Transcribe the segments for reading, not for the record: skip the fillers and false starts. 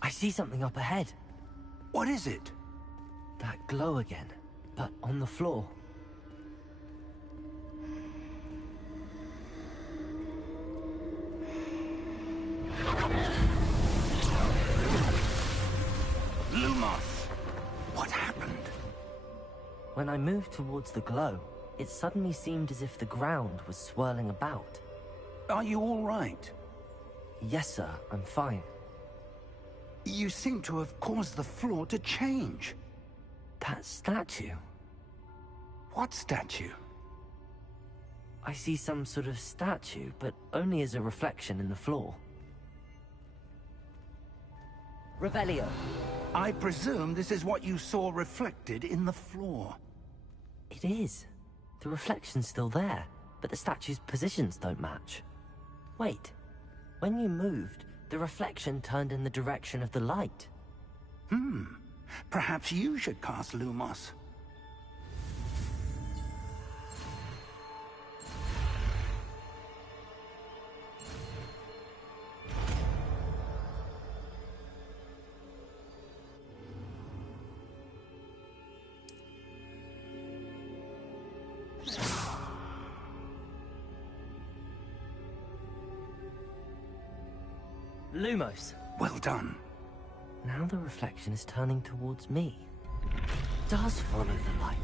I see something up ahead. What is it? That glow again, but on the floor. Lumos! What happened? When I moved towards the glow, it suddenly seemed as if the ground was swirling about. Are you all right? Yes, sir, I'm fine. You seem to have caused the floor to change. That statue? What statue? I see some sort of statue, but only as a reflection in the floor. Revelio. I presume this is what you saw reflected in the floor. It is. The reflection's still there, but the statue's positions don't match. Wait. When you moved, the reflection turned in the direction of the light. Perhaps you should cast Lumos. Lumos. Well done. Now the reflection is turning towards me. It does follow the light.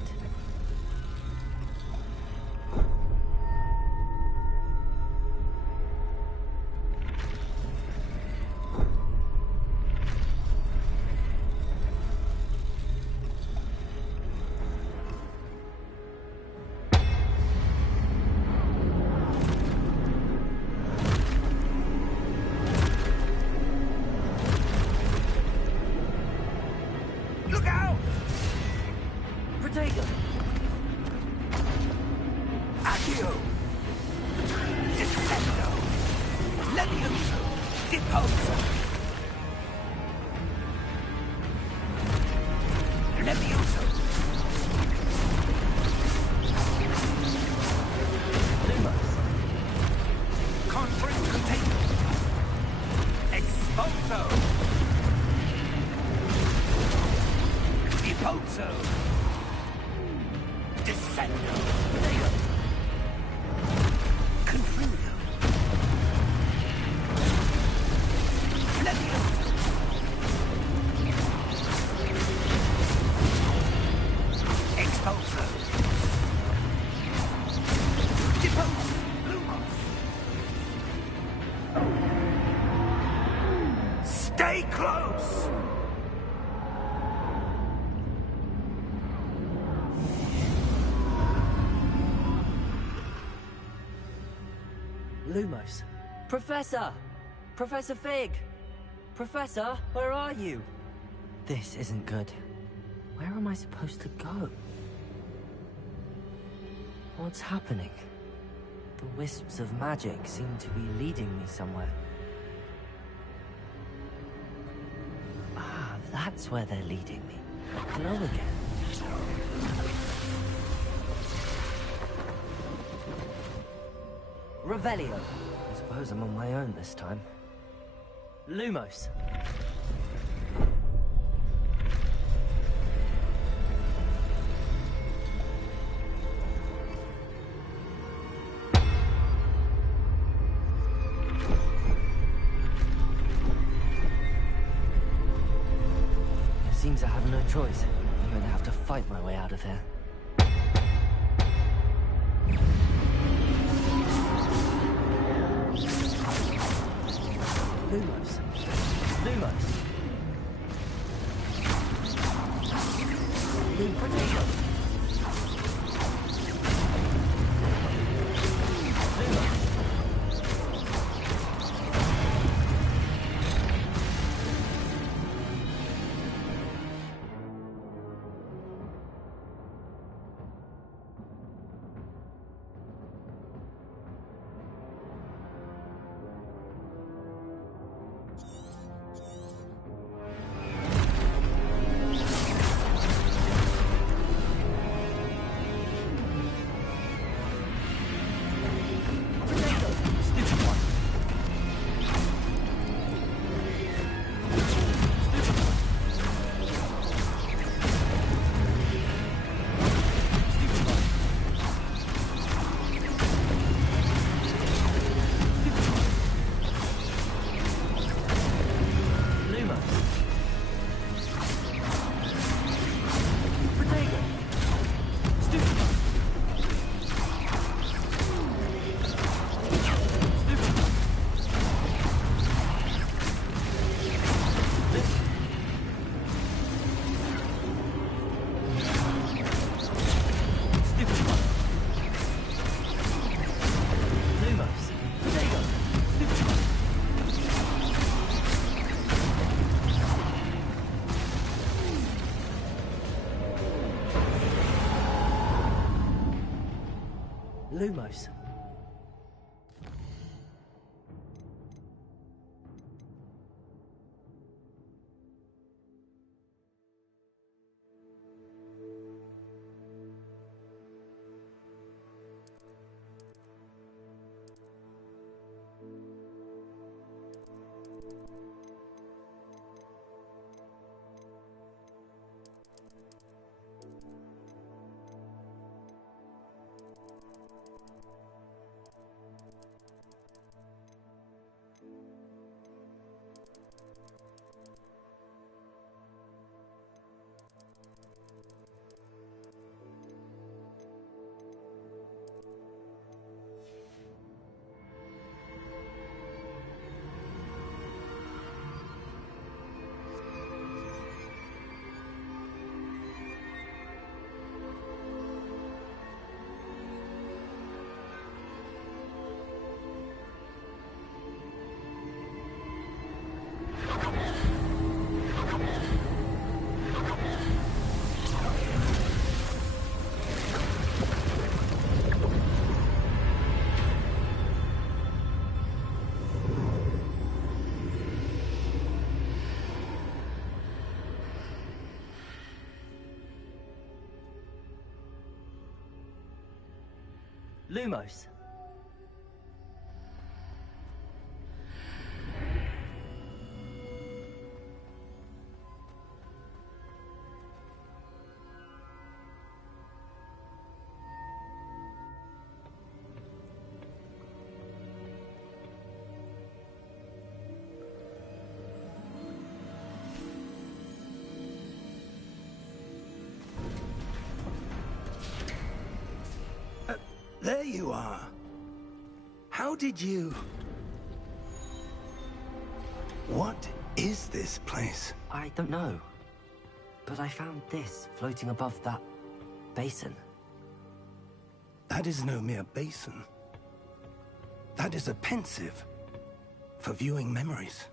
Stay close! Lumos. Professor! Professor Fig! Professor, where are you? This isn't good. Where am I supposed to go? What's happening? The wisps of magic seem to be leading me somewhere. Ah, that's where they're leading me. Glow again. Revelio. I suppose I'm on my own this time. Lumos. Seems I have no choice. I'm going to have to fight my way out of here. Lumos. Lumos. Potato. Lumos. Lumos. Lumos. There you are. How did you... What is this place? I don't know. But I found this floating above that basin. That is no mere basin. That is a pensive for viewing memories.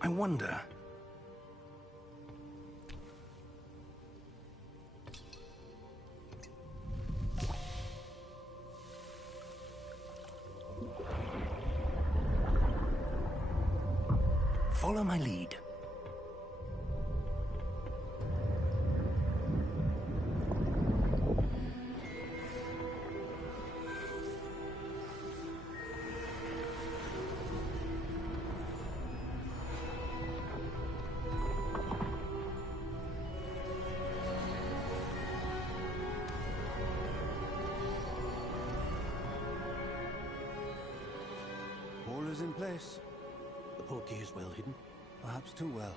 I wonder... Follow my lead. All is in place. The portkey is well hidden. Perhaps too well.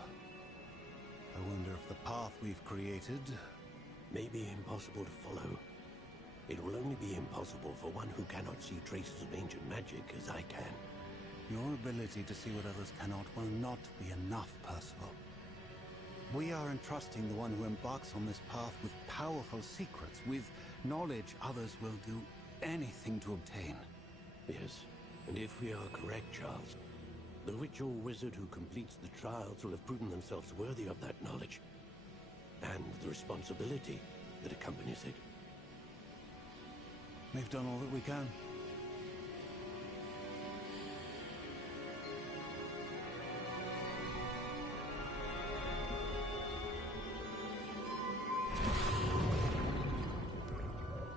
I wonder if the path we've created... May be impossible to follow. It will only be impossible for one who cannot see traces of ancient magic as I can. Your ability to see what others cannot will not be enough, Percival. We are entrusting the one who embarks on this path with powerful secrets, with knowledge others will do anything to obtain. Yes, and if we are correct, Charles, the witch or wizard who completes the trials will have proven themselves worthy of that knowledge, and the responsibility that accompanies it. We've done all that we can.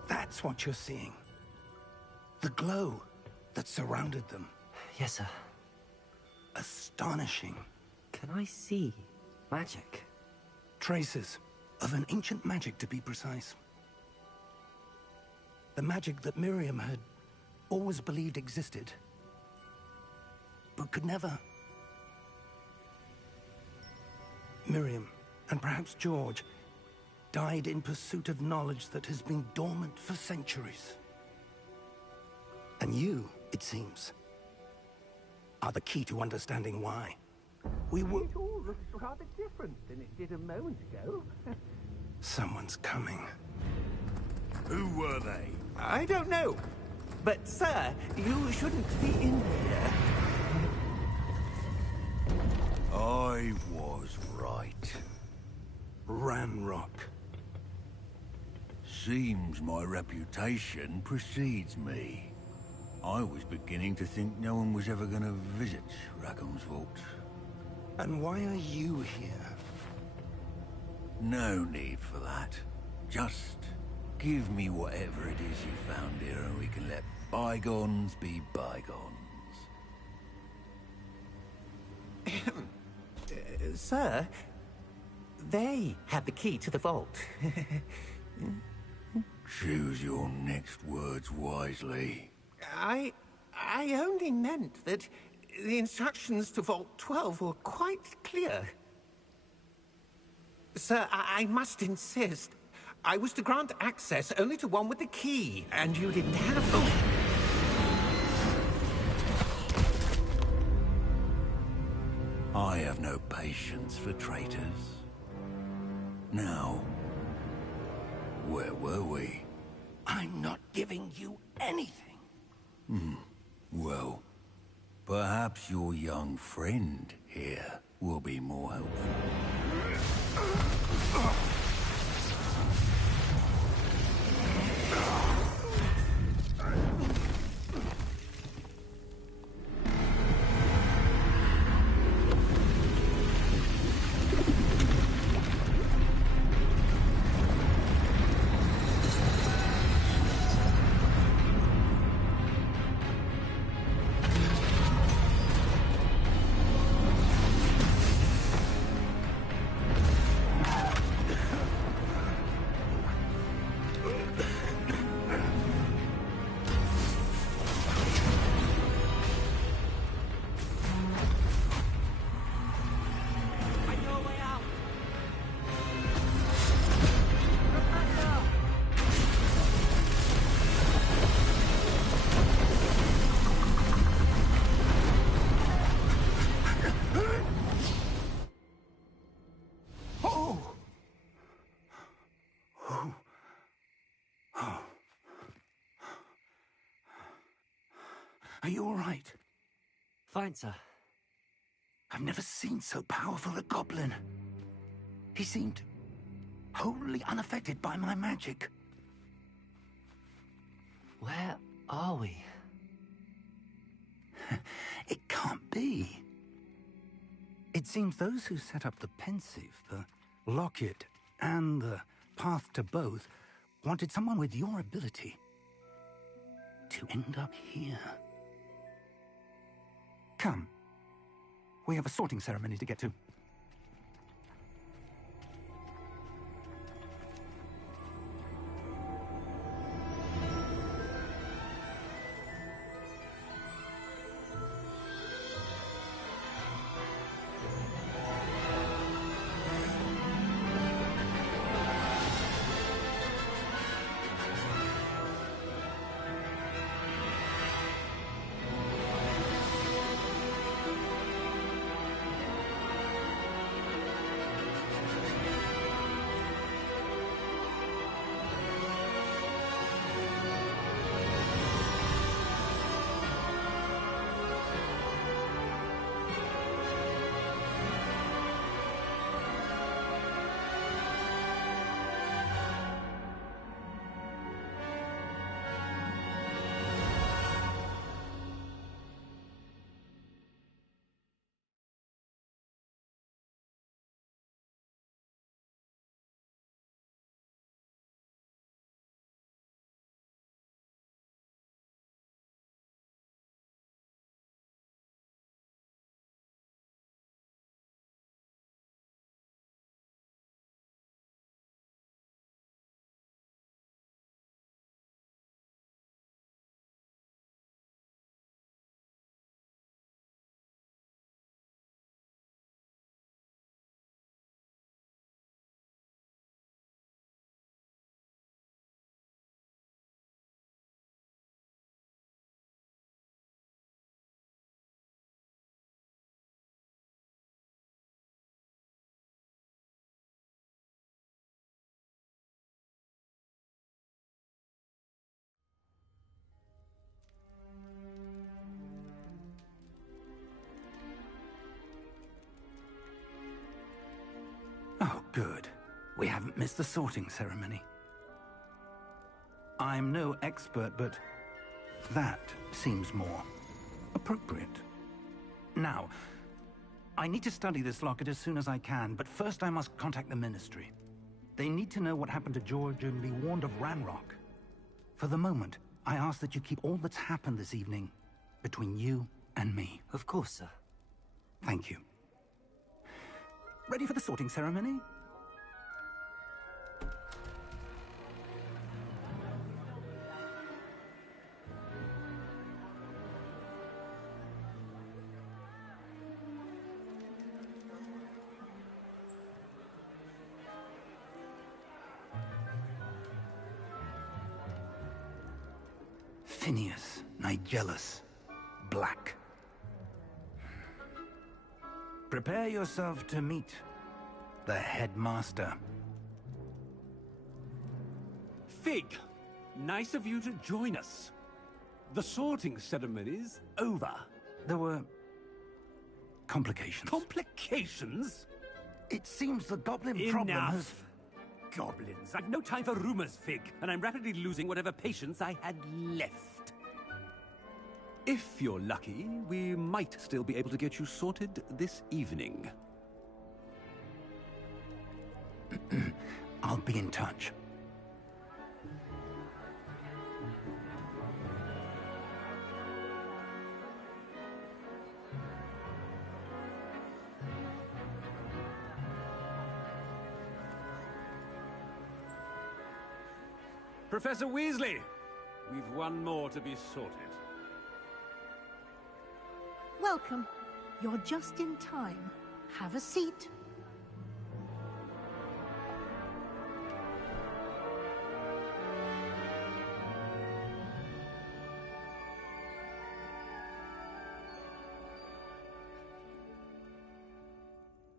That's what you're seeing. The glow that surrounded them. Yes, sir. Astonishing. Can I see magic? Traces of an ancient magic, to be precise. The magic that Miriam had always believed existed, but could never. Miriam, and perhaps George, died in pursuit of knowledge that has been dormant for centuries. And you, it seems, are the key to understanding why. We were... It all looks rather different than it did a moment ago. Someone's coming. Who were they? I don't know. But, sir, you shouldn't be in here. I was right. Ranrock. Seems my reputation precedes me. I was beginning to think no one was ever going to visit Rackham's vault. And why are you here? No need for that. Just give me whatever it is you found here and we can let bygones be bygones. Sir, they had the key to the vault. Choose your next words wisely. I only meant that the instructions to Vault 12 were quite clear. Sir, I must insist. I was to grant access only to one with the key, and you didn't have... Oh. I have no patience for traitors. Now, where were we? I'm not giving you anything. Well, perhaps your young friend here will be more helpful. Are you all right? Fine, sir. I've never seen so powerful a goblin. He seemed wholly unaffected by my magic. Where are we? It can't be. It seems those who set up the pensive, the locket, and the path to both wanted someone with your ability to end up here. Come. We have a sorting ceremony to get to. Oh, good. We haven't missed the sorting ceremony. I'm no expert, but that seems more appropriate. Now, I need to study this locket as soon as I can, but first I must contact the Ministry. They need to know what happened to George and be warned of Ranrock. For the moment, I ask that you keep all that's happened this evening between you and me. Of course, sir. Thank you. Ready for the sorting ceremony? Phineas, Nigellus, Black. Prepare yourself to meet the headmaster. Fig, nice of you to join us. The sorting ceremony's over. There were complications. Complications? It seems the goblin problem has... Enough! Goblins. I've no time for rumors, Fig, and I'm rapidly losing whatever patience I had left. If you're lucky, we might still be able to get you sorted this evening. I'll be in touch. Professor Weasley, we've one more to be sorted. Welcome. You're just in time. Have a seat.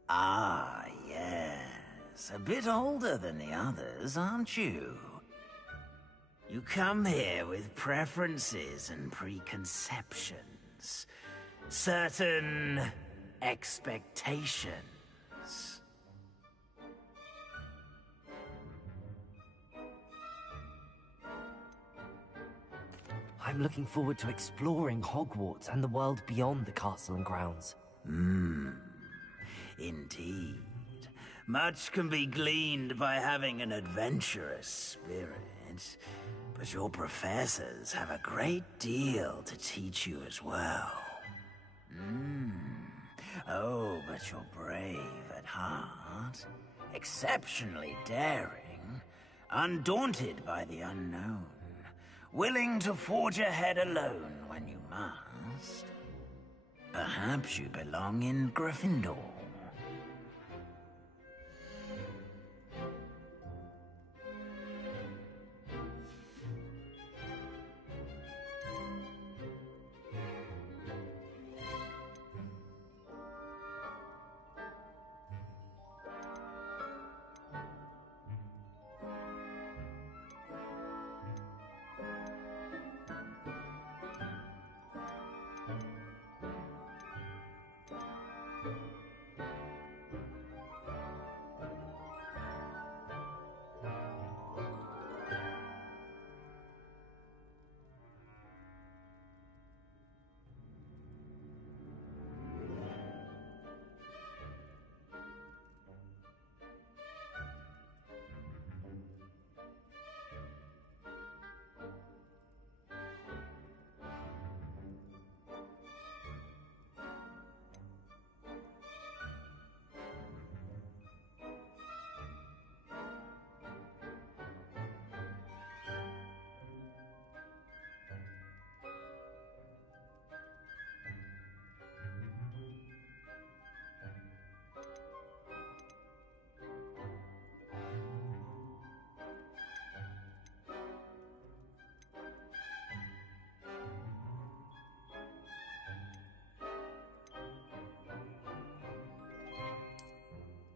Ah, yes. A bit older than the others, aren't you? You come here with preferences and preconceptions. Certain expectations. I'm looking forward to exploring Hogwarts and the world beyond the castle and grounds. Indeed. Much can be gleaned by having an adventurous spirit, but your professors have a great deal to teach you as well. Oh, but you're brave at heart, exceptionally daring, undaunted by the unknown, willing to forge ahead alone when you must. Perhaps you belong in Gryffindor.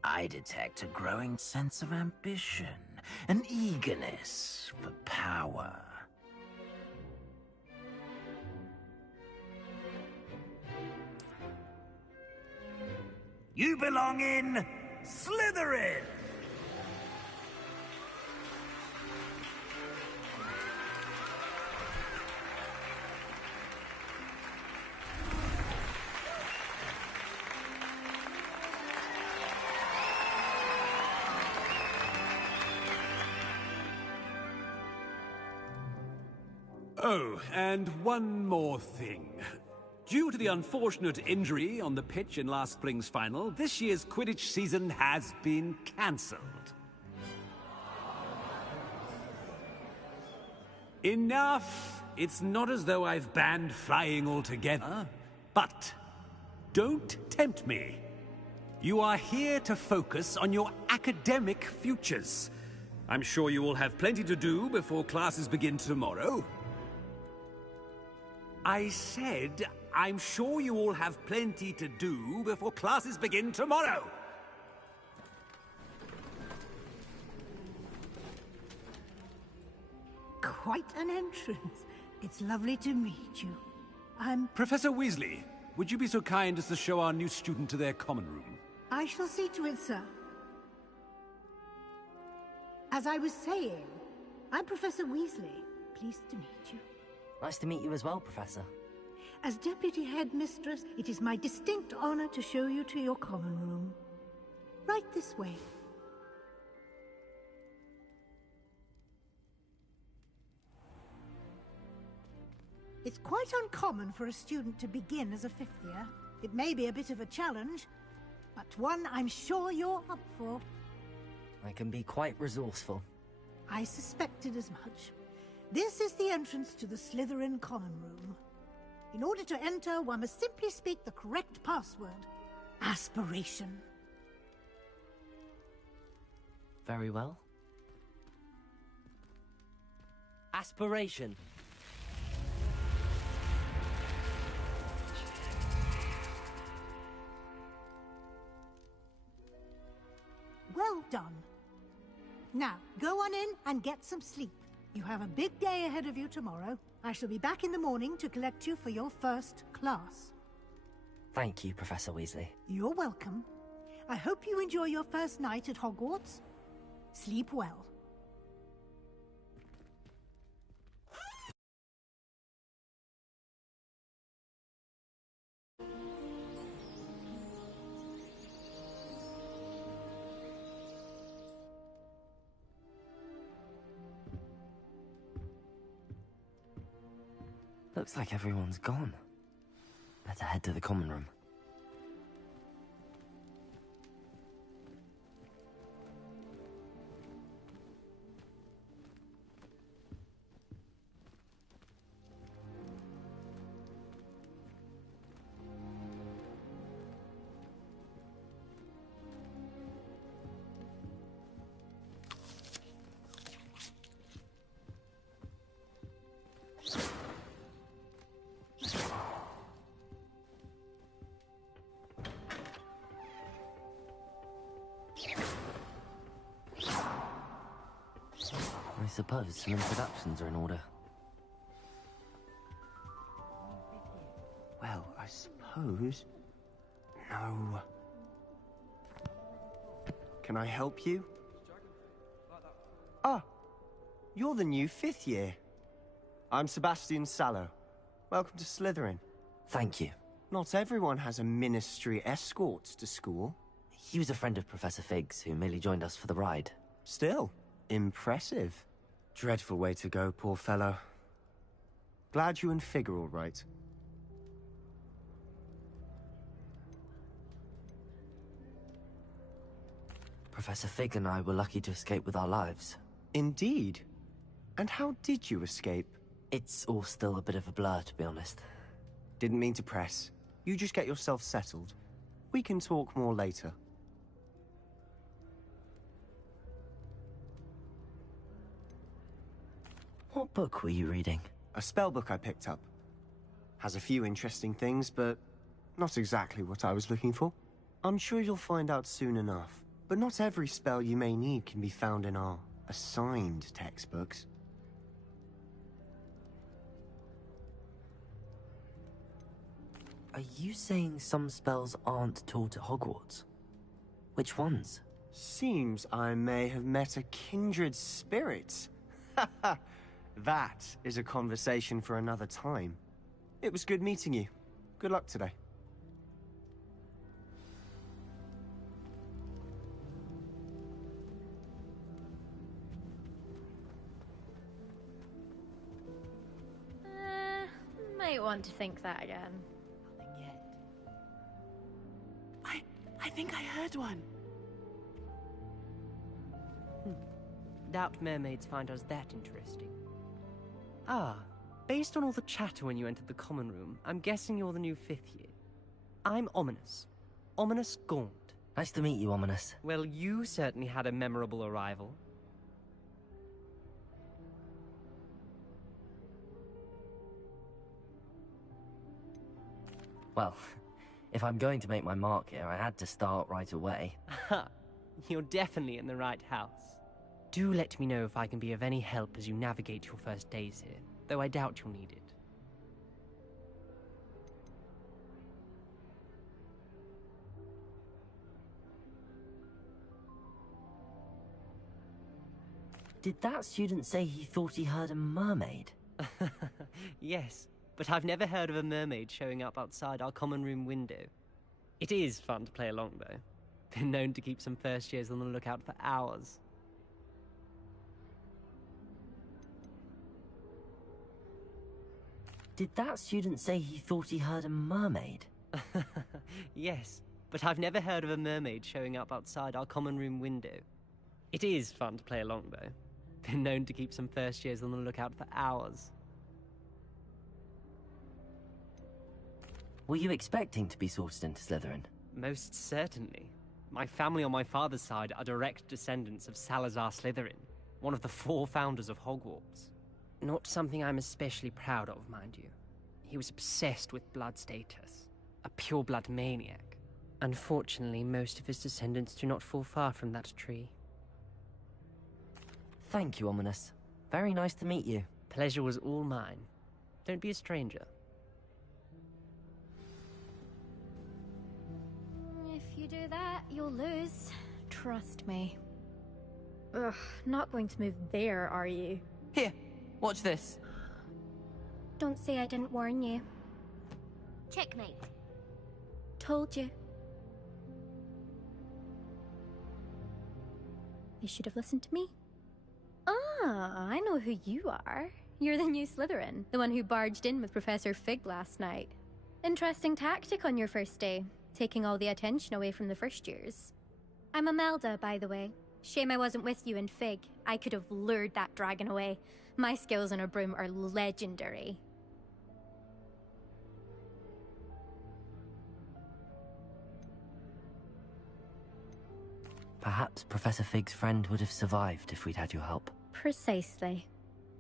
I detect a growing sense of ambition, an eagerness for power. You belong in Slytherin! Oh, and one more thing. Due to the unfortunate injury on the pitch in last spring's final, this year's Quidditch season has been cancelled. Enough! It's not as though I've banned flying altogether, but don't tempt me. You are here to focus on your academic futures. I'm sure you will have plenty to do before classes begin tomorrow. I said, I'm sure you all have plenty to do before classes begin tomorrow. Quite an entrance. It's lovely to meet you. I'm... Professor Weasley, would you be so kind as to show our new student to their common room? I shall see to it, sir. As I was saying, I'm Professor Weasley. Pleased to meet you. Nice to meet you as well, Professor. As Deputy Headmistress, it is my distinct honor to show you to your common room. Right this way. It's quite uncommon for a student to begin as a fifth year. It may be a bit of a challenge, but one I'm sure you're up for. I can be quite resourceful. I suspected as much. This is the entrance to the Slytherin common room. In order to enter, one must simply speak the correct password. Aspiration. Very well. Aspiration. Well done. Now, go on in and get some sleep. You have a big day ahead of you tomorrow. I shall be back in the morning to collect you for your first class. Thank you, Professor Weasley. You're welcome. I hope you enjoy your first night at Hogwarts. Sleep well. Looks like everyone's gone. Better head to the common room. I suppose some introductions are in order. Well, I suppose... No. Can I help you? Ah, you're the new fifth year. I'm Sebastian Sallow. Welcome to Slytherin. Thank you. Not everyone has a ministry escort to school. He was a friend of Professor Fig's who merely joined us for the ride. Still, impressive. Dreadful way to go, poor fellow. Glad you and Fig are all right. Professor Fig and I were lucky to escape with our lives. Indeed. And how did you escape? It's all still a bit of a blur, to be honest. Didn't mean to press. You just get yourself settled. We can talk more later. What book were you reading? A spell book I picked up. Has a few interesting things, but not exactly what I was looking for. I'm sure you'll find out soon enough. But not every spell you may need can be found in our assigned textbooks. Are you saying some spells aren't taught at Hogwarts? Which ones? Seems I may have met a kindred spirit. That is a conversation for another time. It was good meeting you. Good luck today. might want to think that again. Nothing yet. I think I heard one. Doubt mermaids find us that interesting. Ah, based on all the chatter when you entered the common room, I'm guessing you're the new 5th year. I'm Ominous. Ominous Gaunt. Nice to meet you, Ominous. Well, you certainly had a memorable arrival. Well, if I'm going to make my mark here, I had to start right away. Ha! You're definitely in the right house. Do let me know if I can be of any help as you navigate your first days here, though I doubt you'll need it. Did that student say he thought he heard a mermaid? Yes, but I've never heard of a mermaid showing up outside our common room window. It is fun to play along, though. Been known to keep some first years on the lookout for hours. Did that student say he thought he heard a mermaid? Yes, but I've never heard of a mermaid showing up outside our common room window. It is fun to play along, though. Been known to keep some first years on the lookout for hours. Were you expecting to be sorted into Slytherin? Most certainly. My family on my father's side are direct descendants of Salazar Slytherin, one of the 4 founders of Hogwarts. Not something I'm especially proud of, mind you. He was obsessed with blood status, a pure-blood maniac. Unfortunately, most of his descendants do not fall far from that tree. Thank you, Ominous. Very nice to meet you. Pleasure was all mine. Don't be a stranger. If you do that, you'll lose. Trust me. Ugh, not going to move there, are you? Here, watch this. Don't say I didn't warn you. Checkmate. Told you. You should have listened to me. Ah, I know who you are. You're the new Slytherin, the one who barged in with Professor Fig last night. Interesting tactic on your first day, taking all the attention away from the first years. I'm Imelda, by the way. Shame I wasn't with you in Fig. I could have lured that dragon away. My skills on a broom are legendary. Perhaps Professor Fig's friend would have survived if we'd had your help. Precisely.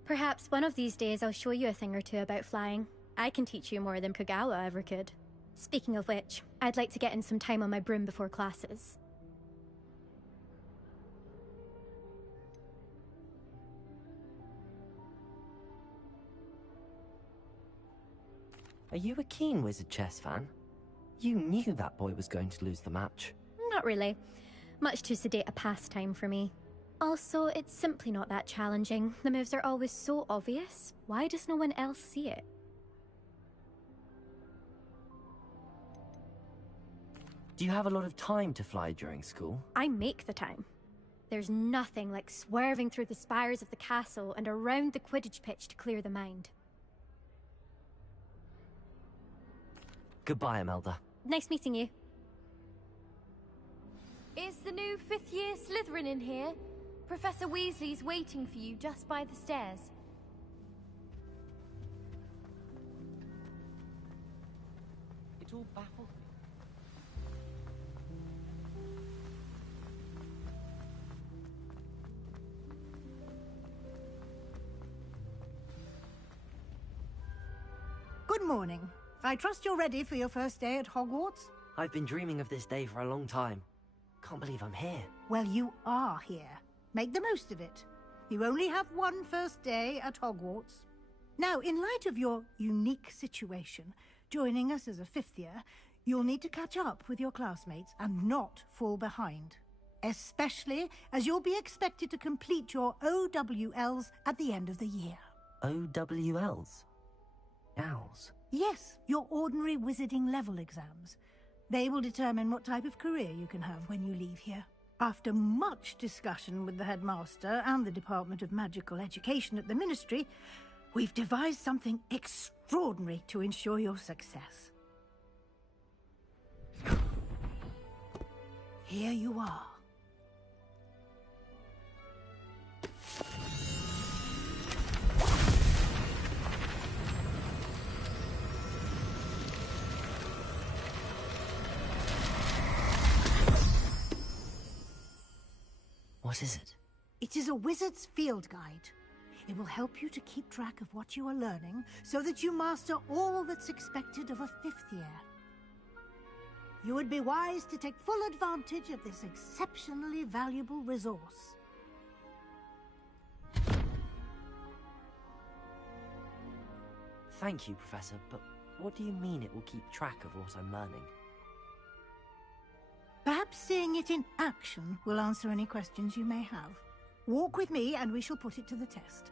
Perhaps one of these days I'll show you a thing or two about flying. I can teach you more than Kagawa ever could. Speaking of which, I'd like to get in some time on my broom before classes. Are you a keen Wizard chess fan? You knew that boy was going to lose the match. Not really. Much too sedate a pastime for me. Also, it's simply not that challenging. The moves are always so obvious. Why does no one else see it? Do you have a lot of time to fly during school? I make the time. There's nothing like swerving through the spires of the castle and around the Quidditch pitch to clear the mind. Goodbye, Imelda. Nice meeting you. Is the new 5th year Slytherin in here? Professor Weasley's waiting for you just by the stairs. It all baffled me. Good morning. I trust you're ready for your first day at Hogwarts? I've been dreaming of this day for a long time. Can't believe I'm here. Well, you are here. Make the most of it. You only have one first day at Hogwarts. Now, in light of your unique situation, joining us as a 5th year, you'll need to catch up with your classmates and not fall behind. Especially as you'll be expected to complete your OWLs at the end of the year. OWLs? Owls? Yes, your ordinary wizarding level exams. They will determine what type of career you can have when you leave here. After much discussion with the headmaster and the Department of Magical Education at the Ministry, We've devised something extraordinary to ensure your success. Here you are. What is it? It is a wizard's field guide. It will help you to keep track of what you are learning so that you master all that's expected of a 5th year. You would be wise to take full advantage of this exceptionally valuable resource. Thank you, Professor, but what do you mean it will keep track of what I'm learning? Perhaps seeing it in action will answer any questions you may have. Walk with me and we shall put it to the test.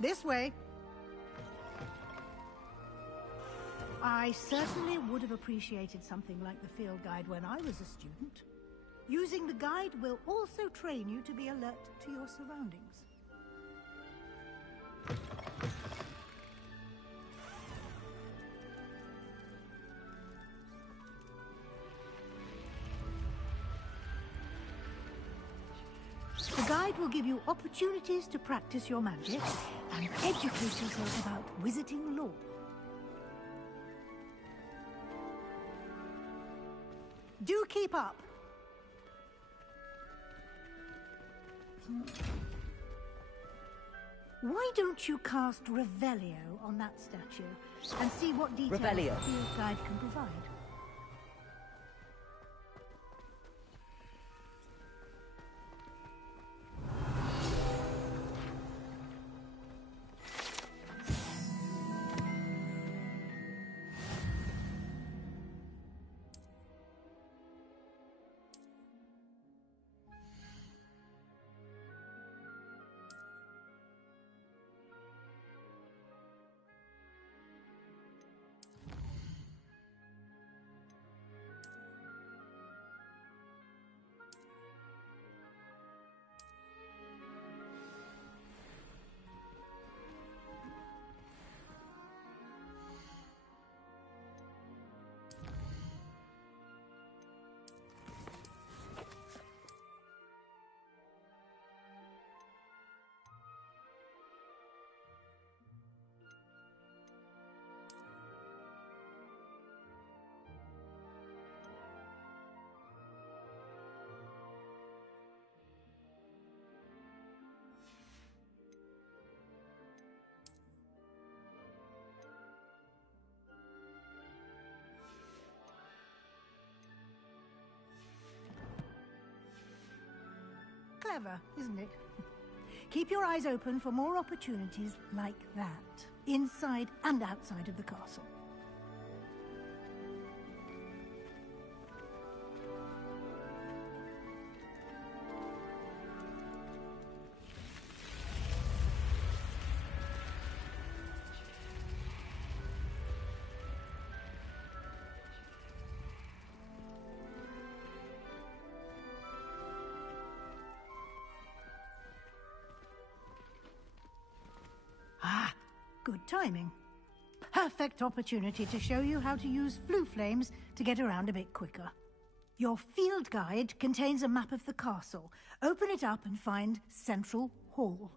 This way. I certainly would have appreciated something like the field guide when I was a student. Using the guide will also train you to be alert to your surroundings. The guide will give you opportunities to practice your magic and educate yourself about wizarding lore. Do keep up. Why don't you cast Revelio on that statue and see what details Revelio. the field guide can provide? Clever, isn't it? Keep your eyes open for more opportunities like that, inside and outside of the castle. Ah, good timing. Perfect opportunity to show you how to use flue flames to get around a bit quicker. Your field guide contains a map of the castle. Open it up and find Central Hall.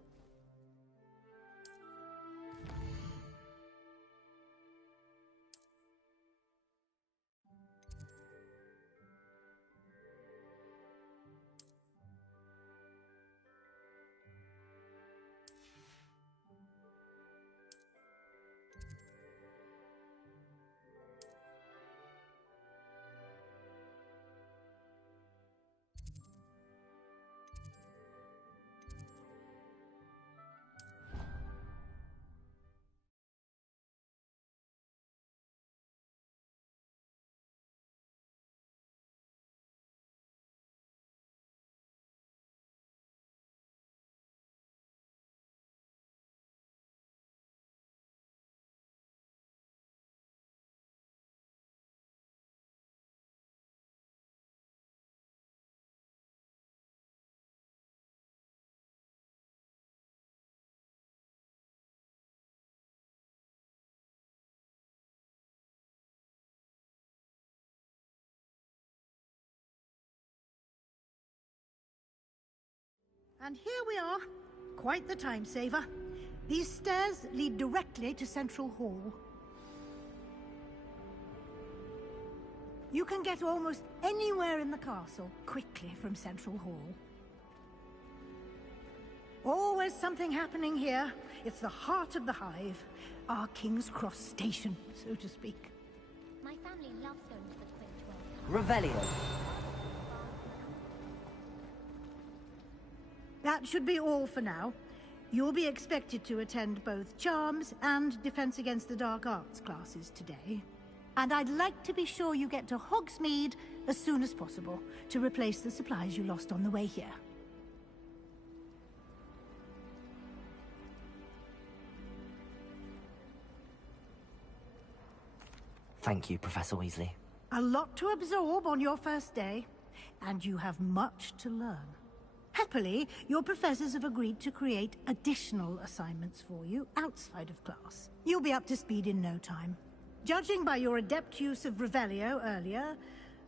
And here we are. Quite the time saver. These stairs lead directly to Central Hall. You can get almost anywhere in the castle quickly from Central Hall. Always something happening here. It's the heart of the Hive. Our King's Cross station, so to speak. My family loves going to the Quidditch World. Revelio. That should be all for now. You'll be expected to attend both Charms and Defense Against the Dark Arts classes today. And I'd like to be sure you get to Hogsmeade as soon as possible to replace the supplies you lost on the way here. Thank you, Professor Weasley. A lot to absorb on your first day, and you have much to learn. Happily, your professors have agreed to create additional assignments for you outside of class. You'll be up to speed in no time. Judging by your adept use of Revelio earlier,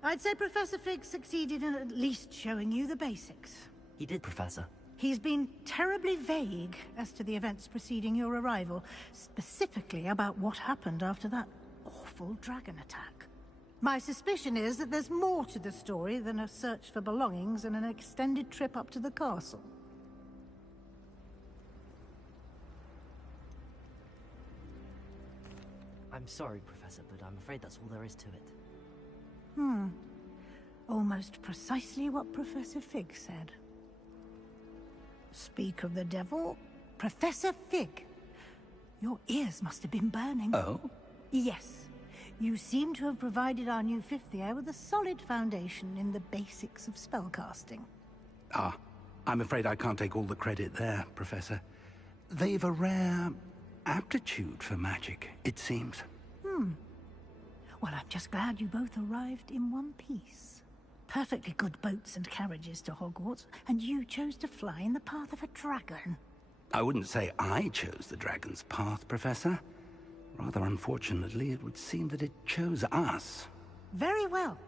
I'd say Professor Fig succeeded in at least showing you the basics. He did, Professor. He's been terribly vague as to the events preceding your arrival, specifically about what happened after that awful dragon attack. My suspicion is that there's more to the story than a search for belongings and an extended trip up to the castle. I'm sorry, Professor, but I'm afraid that's all there is to it. Almost precisely what Professor Fig said. Speak of the devil, Professor Fig. Your ears must have been burning. Oh? Yes. You seem to have provided our new fifth year with a solid foundation in the basics of spellcasting. Ah, I'm afraid I can't take all the credit there, Professor. They've a rare aptitude for magic, it seems. Well, I'm just glad you both arrived in one piece. Perfectly good boats and carriages to Hogwarts, and you chose to fly in the path of a dragon. I wouldn't say I chose the dragon's path, Professor. Rather unfortunately, it would seem that it chose us. Very well.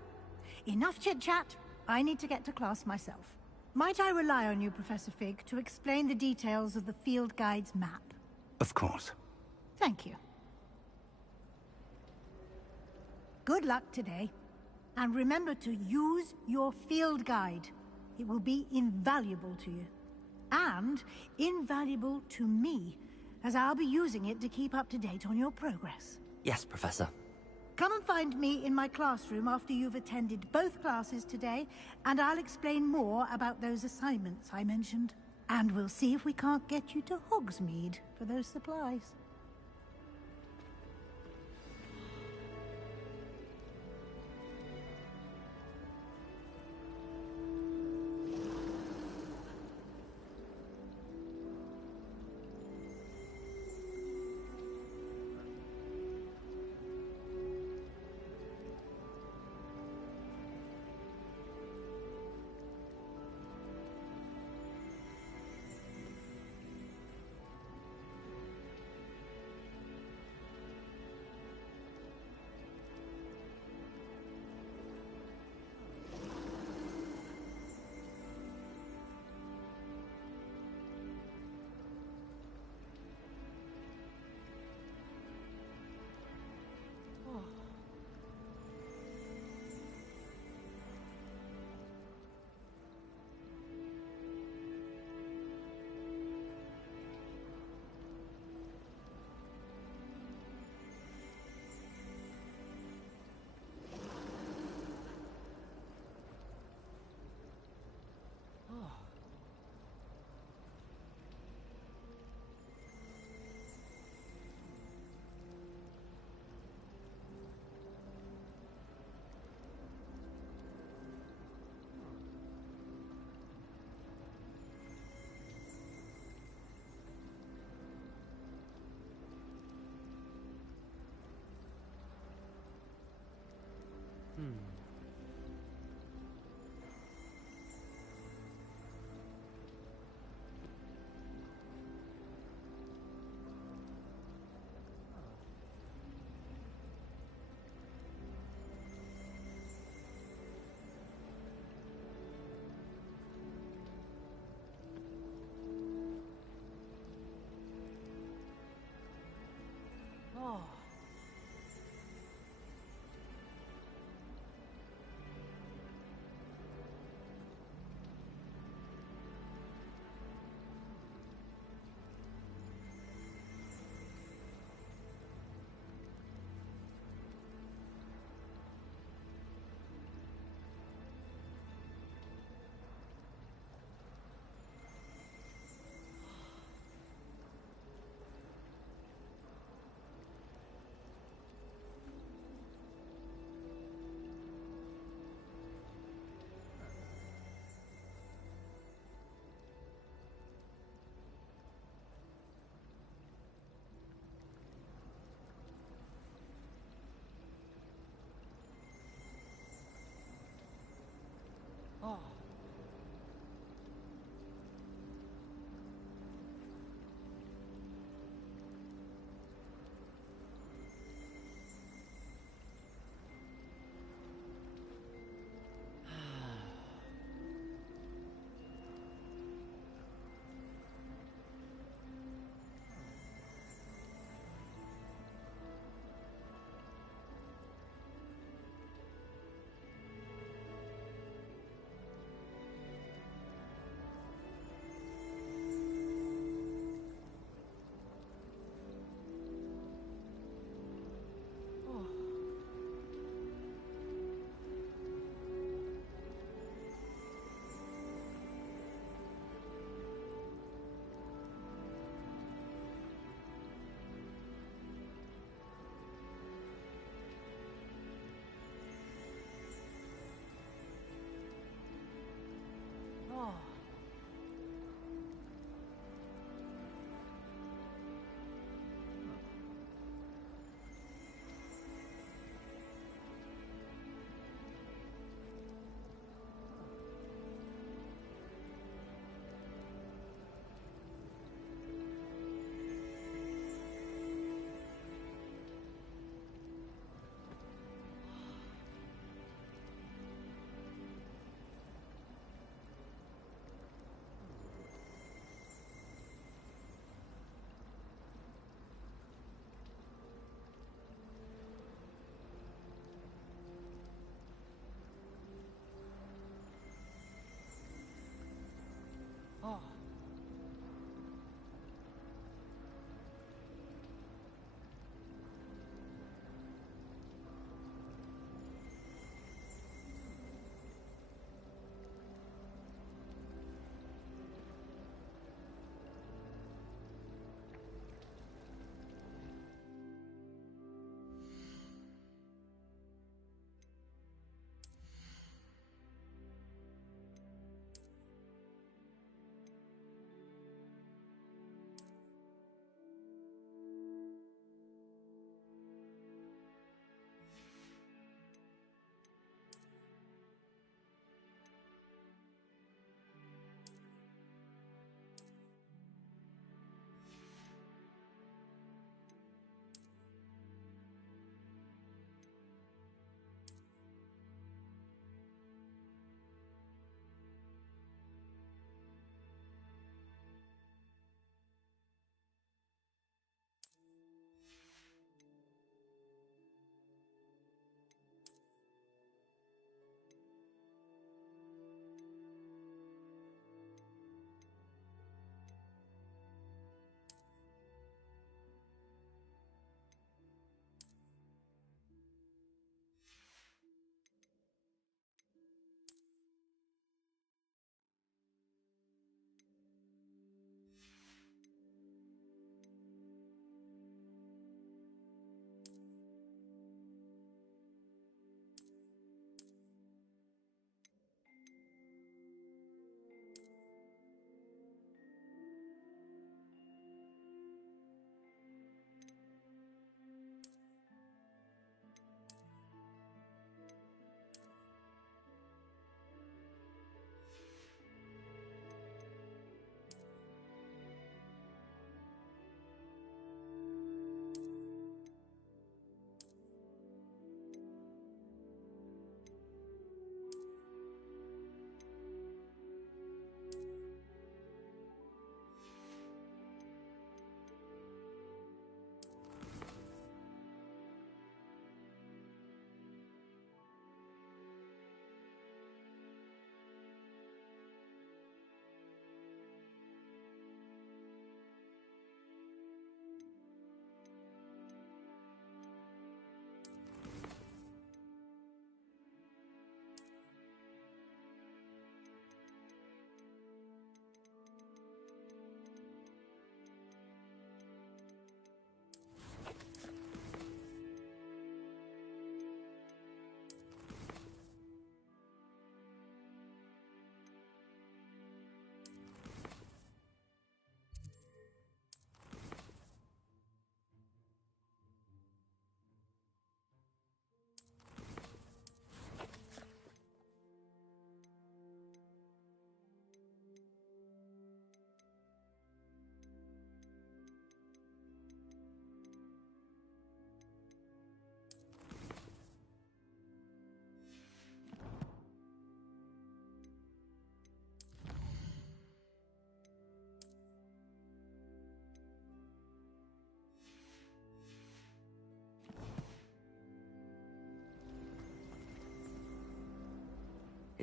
Enough chit-chat. I need to get to class myself. Might I rely on you, Professor Fig, to explain the details of the field guide's map? Of course. Thank you. Good luck today. And remember to use your field guide. It will be invaluable to you. And invaluable to me, as I'll be using it to keep up to date on your progress. Yes, Professor. Come and find me in my classroom after you've attended both classes today, and I'll explain more about those assignments I mentioned. And we'll see if we can't get you to Hogsmeade for those supplies.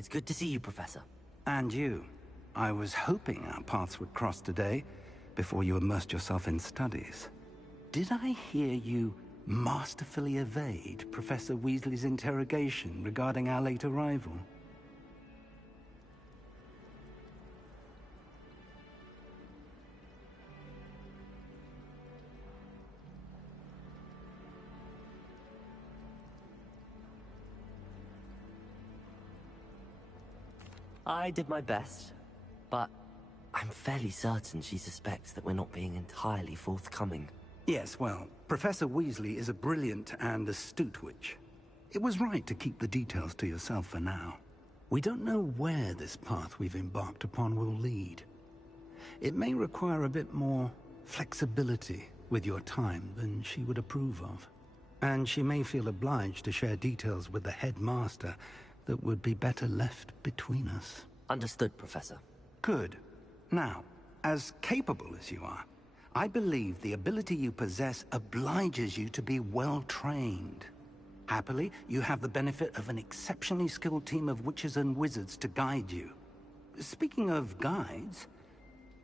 It's good to see you, Professor. And you. I was hoping our paths would cross today, before you immersed yourself in studies. Did I hear you masterfully evade Professor Weasley's interrogation regarding our late arrival? I did my best, but I'm fairly certain she suspects that we're not being entirely forthcoming. Yes, well, Professor Weasley is a brilliant and astute witch. It was right to keep the details to yourself for now. We don't know where this path we've embarked upon will lead. It may require a bit more flexibility with your time than she would approve of. And she may feel obliged to share details with the headmaster that would be better left between us. Understood, Professor. Good. Now, as capable as you are, I believe the ability you possess obliges you to be well-trained. Happily, you have the benefit of an exceptionally skilled team of witches and wizards to guide you. Speaking of guides,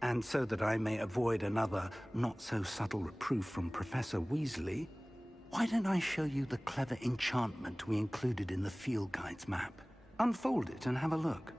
and so that I may avoid another not-so-subtle reproof from Professor Weasley, why don't I show you the clever enchantment we included in the field guide's map? Unfold it and have a look.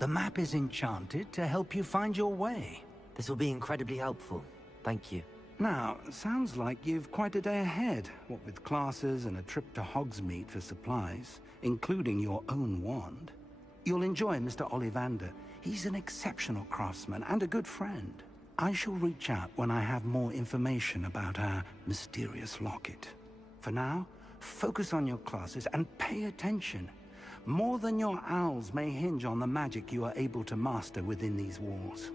The map is enchanted to help you find your way. This will be incredibly helpful. Thank you. Now, sounds like you've quite a day ahead, what with classes and a trip to Hogsmeade for supplies, including your own wand. You'll enjoy Mr. Ollivander. He's an exceptional craftsman and a good friend. I shall reach out when I have more information about our mysterious locket. For now, focus on your classes and pay attention. More than your owls may hinge on the magic you are able to master within these walls.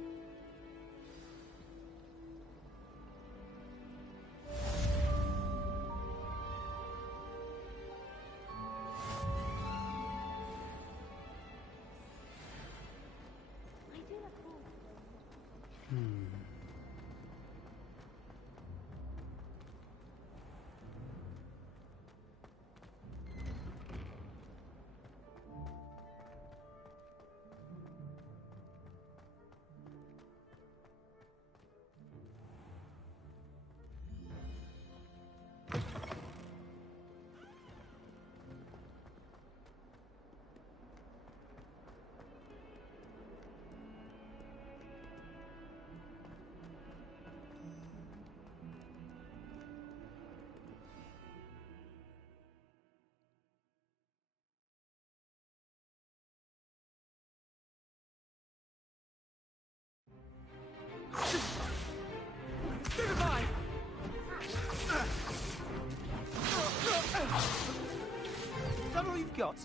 Is that all you've got?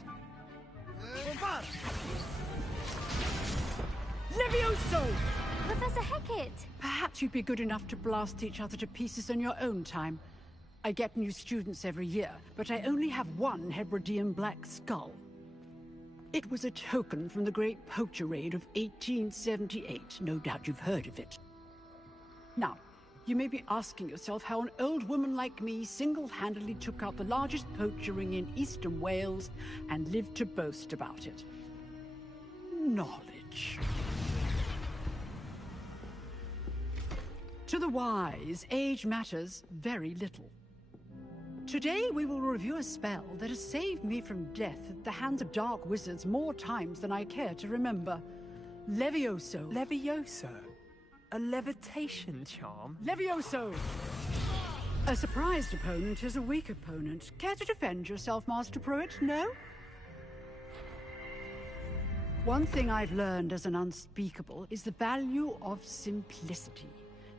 Levioso! Professor Hecat! Perhaps you'd be good enough to blast each other to pieces in your own time. I get new students every year, but I only have one Hebridean black skull. It was a token from the Great Poacher Raid of 1878. No doubt you've heard of it. Now, you may be asking yourself how an old woman like me single-handedly took out the largest poacher ring in eastern Wales and lived to boast about it. Knowledge. To the wise, age matters very little. Today we will review a spell that has saved me from death at the hands of dark wizards more times than I care to remember. Levioso. Levioso? A levitation charm? Levioso! A surprised opponent is a weak opponent. Care to defend yourself, Master Pruitt? No? One thing I've learned as an unspeakable is the value of simplicity,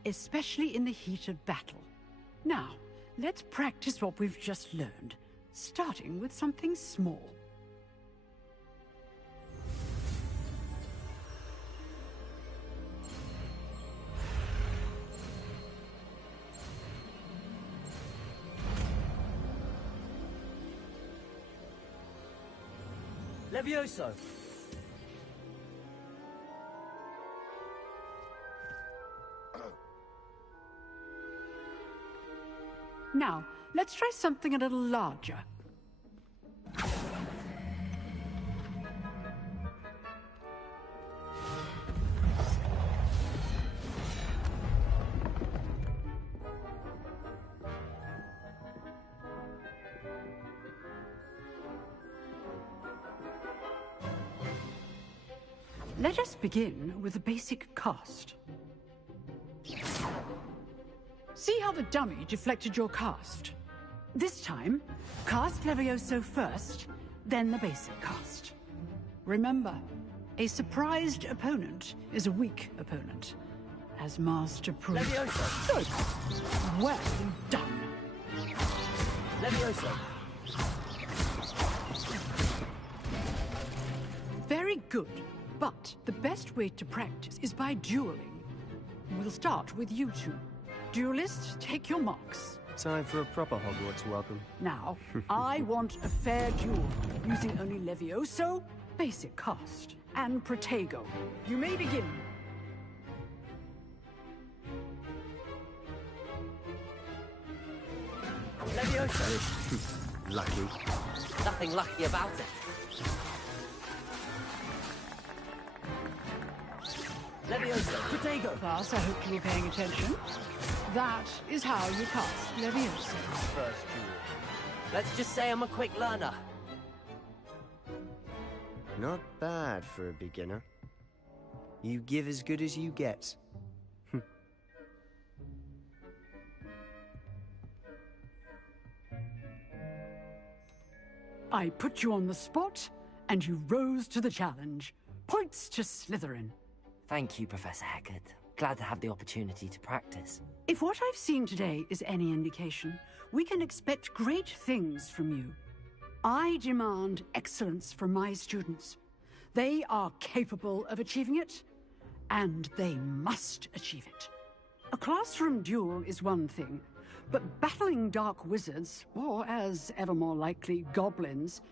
especially in the heat of battle. Now, let's practice what we've just learned, starting with something small. Levioso! Now, let's try something a little larger. Let us begin with the basic cast. See how the dummy deflected your cast? This time, cast Levioso first, then the basic cast. Remember, a surprised opponent is a weak opponent, as Master proved. Levioso! Good. Well done. Levioso! Very good. But the best way to practice is by dueling. We'll start with you two. Duelists, take your marks. Time for a proper Hogwarts welcome. Now, I want a fair duel, using only Levioso, basic cast, and Protego. You may begin. Levioso! Lucky. Nothing lucky about it. Levioso, Protego! Class, I hope you were paying attention. That is how you cast Levioso. First duel. Let's just say I'm a quick learner. Not bad for a beginner. You give as good as you get. I put you on the spot, and you rose to the challenge. Points to Slytherin. Thank you, Professor Hecat. Glad to have the opportunity to practice. If what I've seen today is any indication, we can expect great things from you. I demand excellence from my students. They are capable of achieving it, and they must achieve it. A classroom duel is one thing, but battling dark wizards, or as ever more likely, goblins,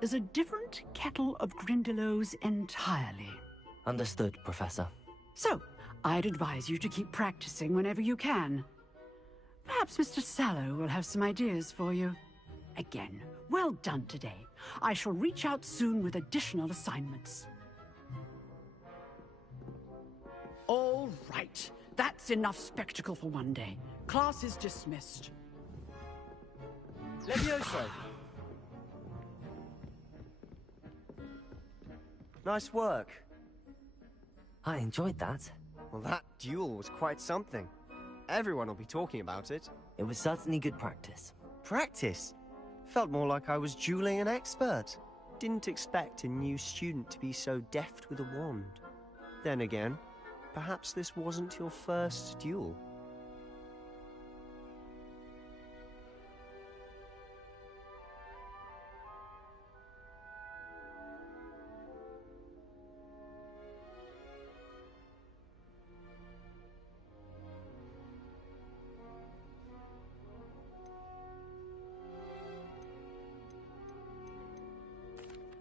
is a different kettle of Grindylows entirely. Understood, Professor. So, I'd advise you to keep practicing whenever you can. Perhaps Mr. Sallow will have some ideas for you. Again, well done today. I shall reach out soon with additional assignments. All right. That's enough spectacle for one day. Class is dismissed. Levioso! Nice work. I enjoyed that. Well, that duel was quite something. Everyone will be talking about it. It was certainly good practice. Practice? Felt more like I was dueling an expert. Didn't expect a new student to be so deft with a wand. Then again, perhaps this wasn't your first duel.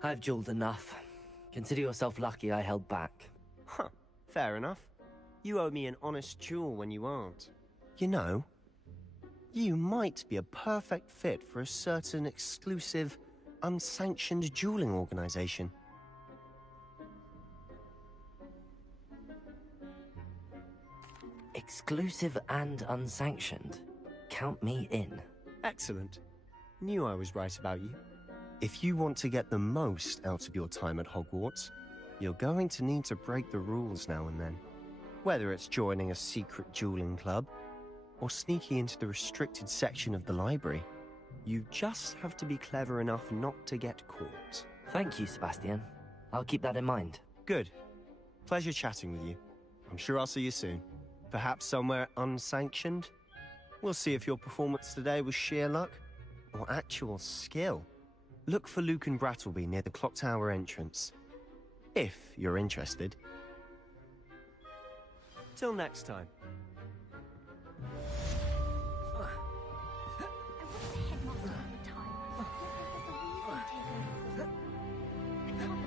I've dueled enough. Consider yourself lucky I held back. Huh, fair enough. You owe me an honest duel when you aren't. You know, you might be a perfect fit for a certain exclusive, unsanctioned dueling organization. Exclusive and unsanctioned. Count me in. Excellent. Knew I was right about you. If you want to get the most out of your time at Hogwarts, you're going to need to break the rules now and then. Whether it's joining a secret dueling club, or sneaking into the restricted section of the library, you just have to be clever enough not to get caught. Thank you, Sebastian. I'll keep that in mind. Good. Pleasure chatting with you. I'm sure I'll see you soon. Perhaps somewhere unsanctioned? We'll see if your performance today was sheer luck, or actual skill. Look for Luke and Brattleby near the clock tower entrance. If you're interested. Till next time. I wish the headmaster had the time. Professor Weasley taking over. I can't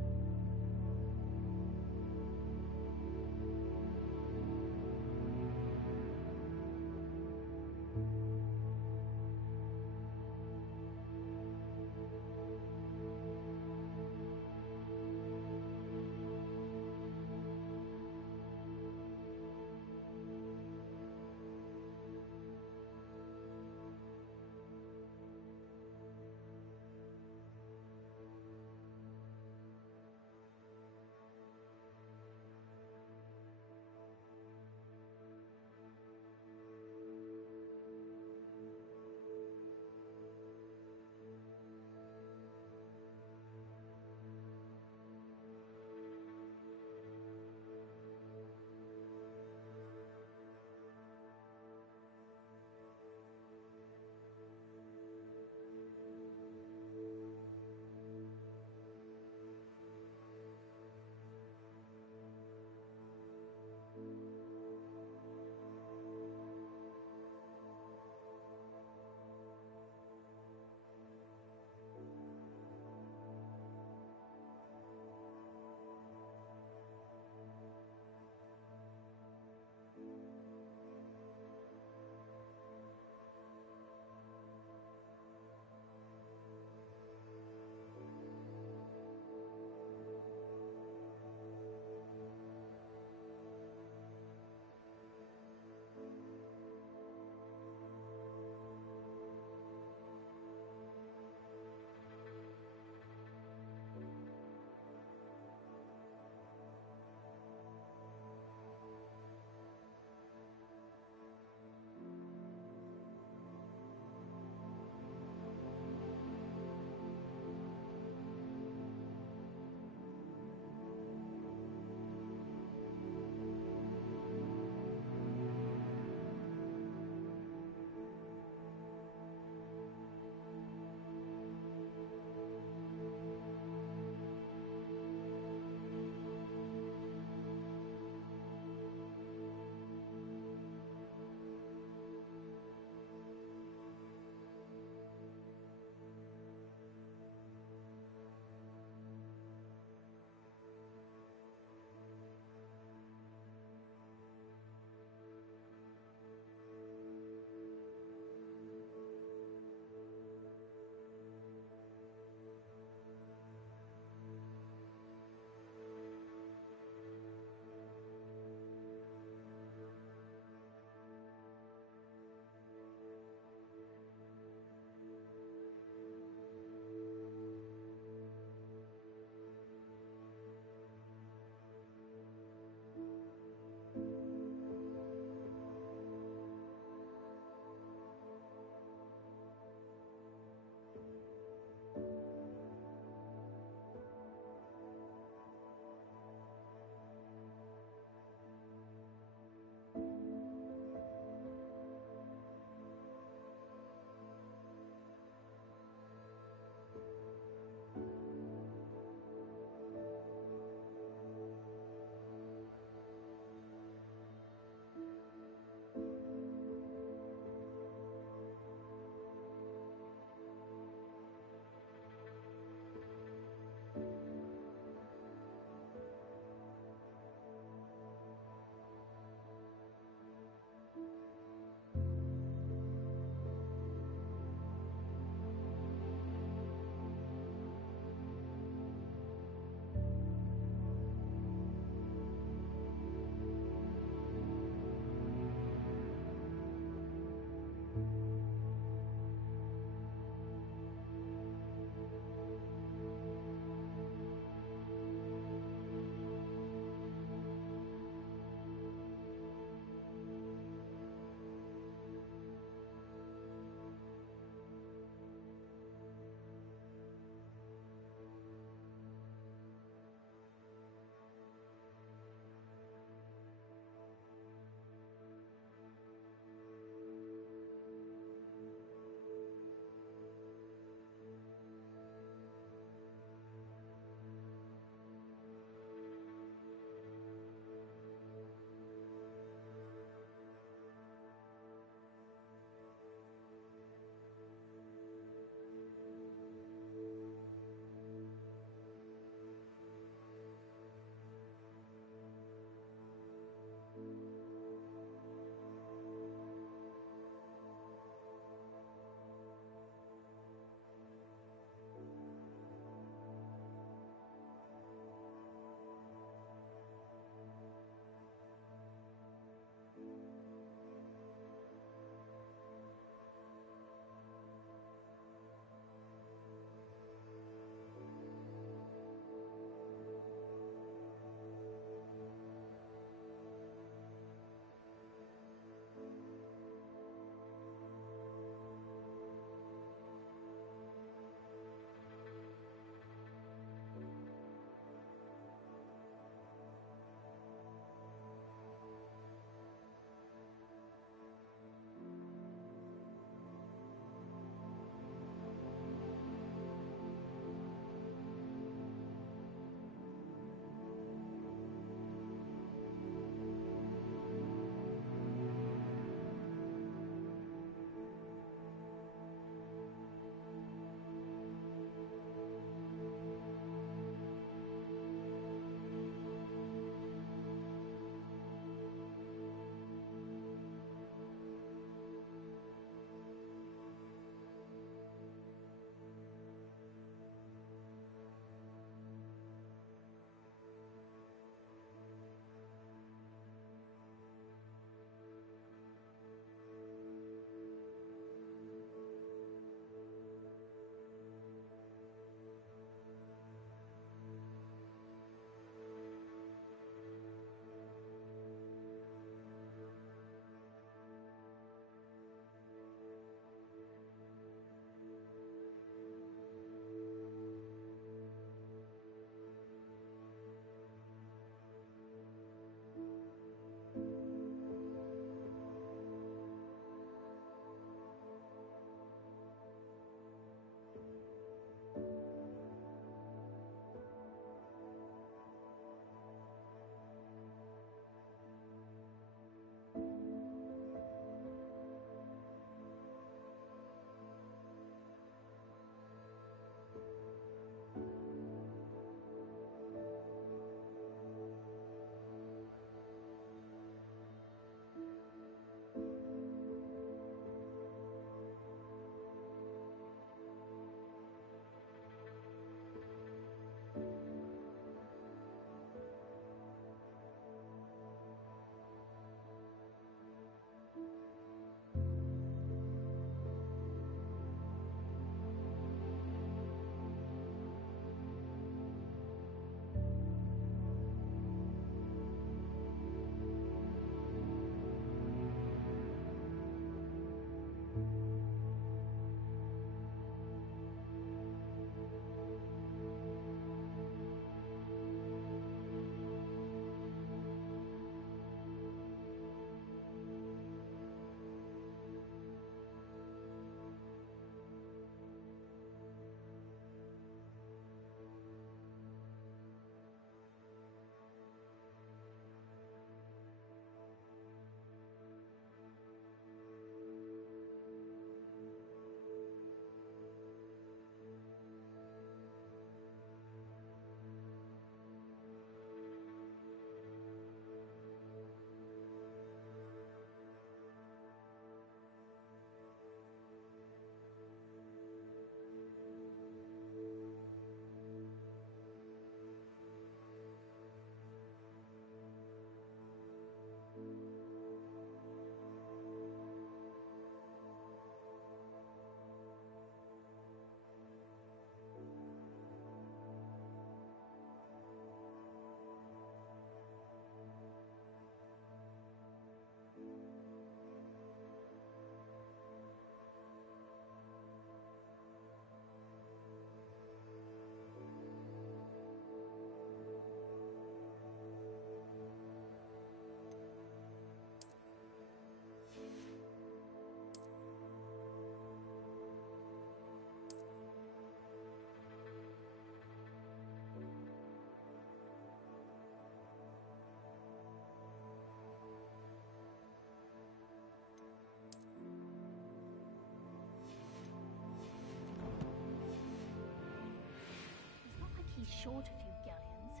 short a few galleons.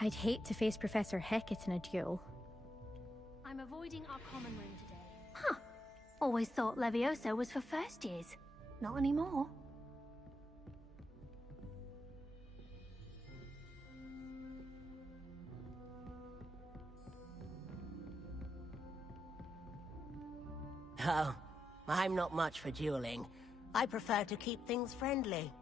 I'd hate to face Professor Hecat in a duel. I'm avoiding our common room today. Huh. Always thought Levioso was for first years. Not anymore. Oh, I'm not much for dueling. I prefer to keep things friendly.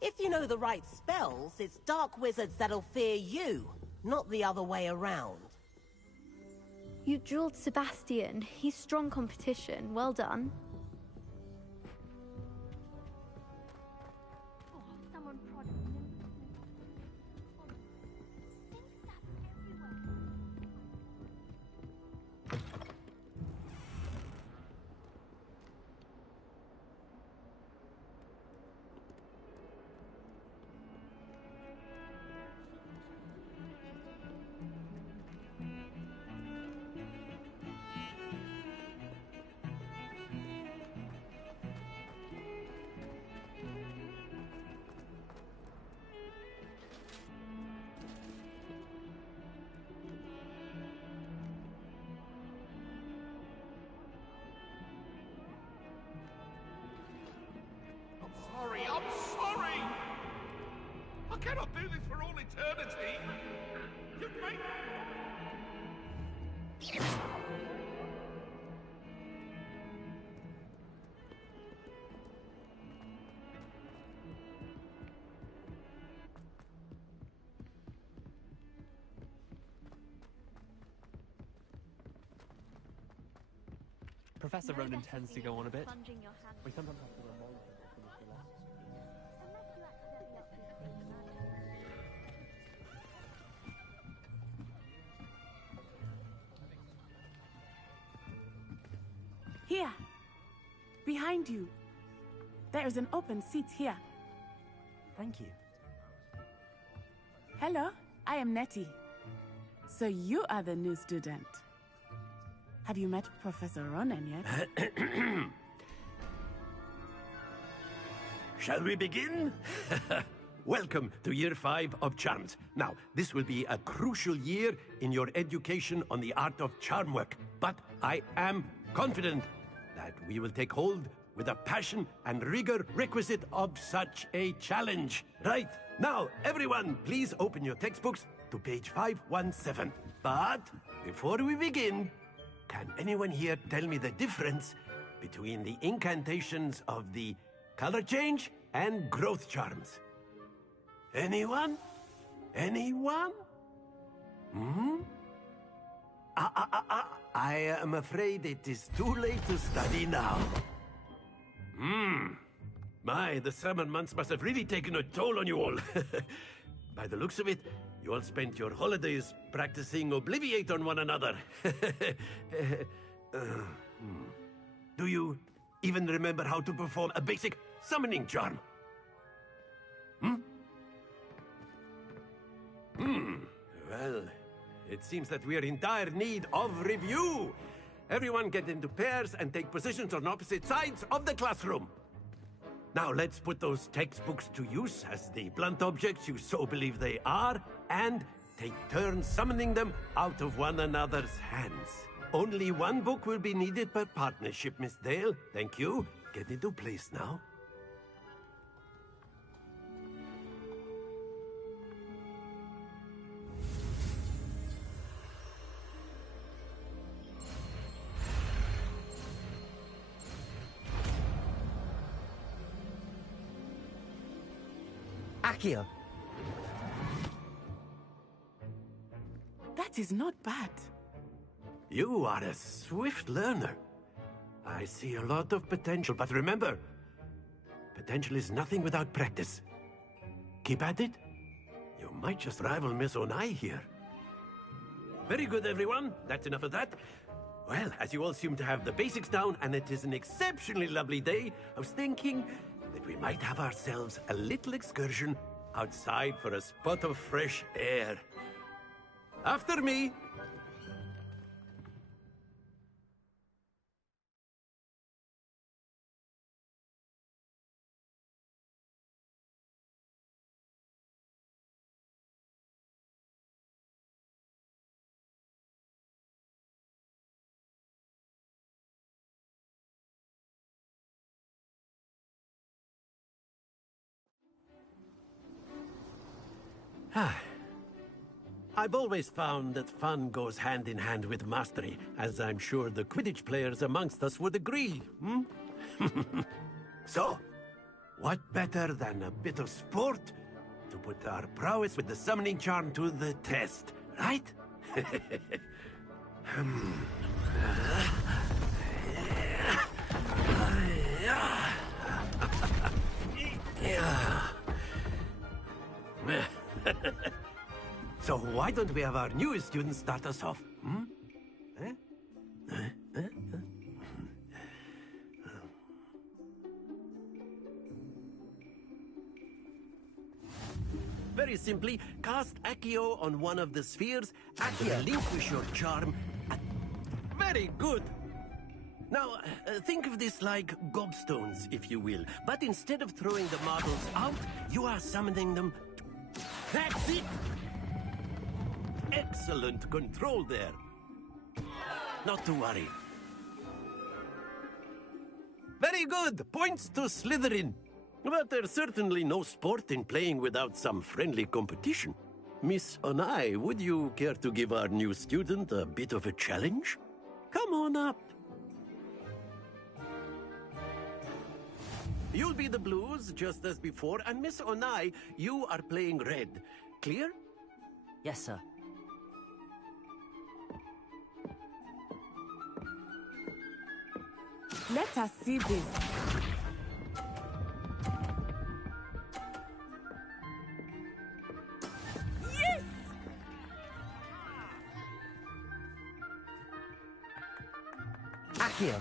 If you know the right spells, it's dark wizards that'll fear you, not the other way around. You dueled Sebastian. He's strong competition. Well done. Someone prodded me. I'm sorry! I cannot do this for all eternity! You make... Professor Ronan tends to go on a bit. We sometimes have to remind him to finish the last. Here. Behind you. There is an open seat here. Thank you. Hello, I am Nettie. So you are the new student. Have you met Professor Ronan yet? Shall we begin? Welcome to Year 5 of Charms. Now, this will be a crucial year in your education on the art of charm work, but I am confident that we will take hold with the passion and rigor requisite of such a challenge. Right, now, everyone, please open your textbooks to page 517. But before we begin, can anyone here tell me the difference between the incantations of the color change and growth charms? Anyone? Anyone? Hmm? I am afraid it is too late to study now. My, the summer months must have really taken a toll on you all. By the looks of it, you all spent your holidays practicing Obliviate on one another. Do you even remember how to perform a basic summoning charm? Well, it seems that we are in dire need of review. Everyone get into pairs and take positions on opposite sides of the classroom. Now let's put those textbooks to use as the blunt objects you so believe they are, and take turns summoning them out of one another's hands. Only one book will be needed per partnership, Miss Dale. Thank you. Get into place now. Accio. That is not bad. You are a swift learner. I see a lot of potential, but remember, potential is nothing without practice. Keep at it. You might just rival Miss Onai here. Very good, everyone. That's enough of that. Well, as you all seem to have the basics down, and it is an exceptionally lovely day, I was thinking that we might have ourselves a little excursion outside for a spot of fresh air. After me. I've always found that fun goes hand in hand with mastery, as I'm sure the Quidditch players amongst us would agree, hmm? So, what better than a bit of sport to put our prowess with the summoning charm to the test, right? So why don't we have our newest student start us off? Hmm? Very simply, cast Accio on one of the spheres and relinquish your charm. Very good! Now, think of this like gobstones, if you will. But instead of throwing the marbles out, you are summoning them. That's it! Excellent control there. Not to worry. Very good! Points to Slytherin. But there's certainly no sport in playing without some friendly competition. Miss Onai, would you care to give our new student a bit of a challenge? Come on up. You'll be the blues, just as before, and Miss Onai, you are playing red. Clear? Yes, sir. Let us see this. Yes! Accio.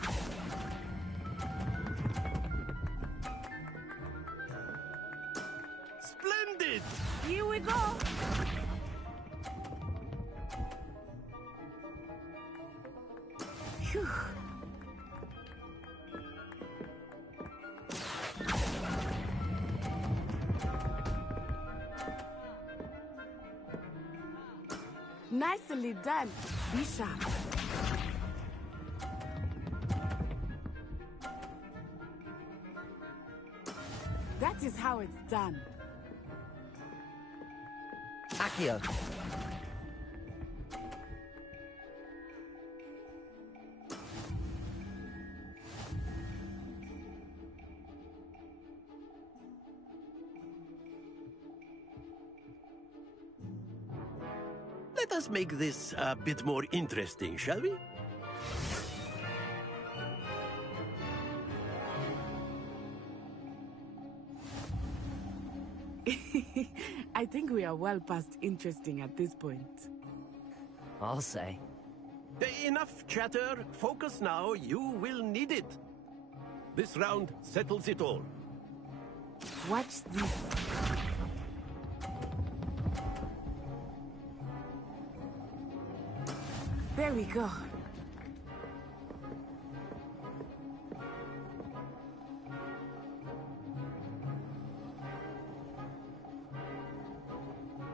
Splendid! Here we go! Phew. Nicely done, Bishop. That is how it's done. Accio. Let us make this a bit more interesting, shall we? I think we are well past interesting at this point. I'll say. Enough chatter. Focus now. You will need it. This round settles it all. Watch this. There we go.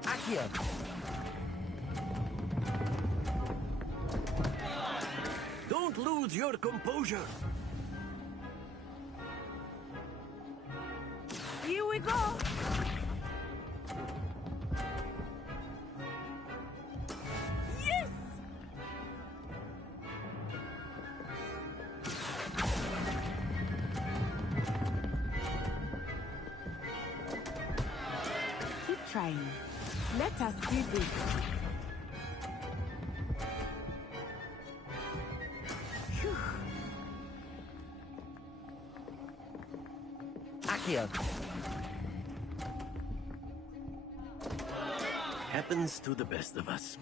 Accio. Don't lose your composure. Here we go. Yes! Keep trying. Let us see this. Phew. Accio. Happens to the best of us.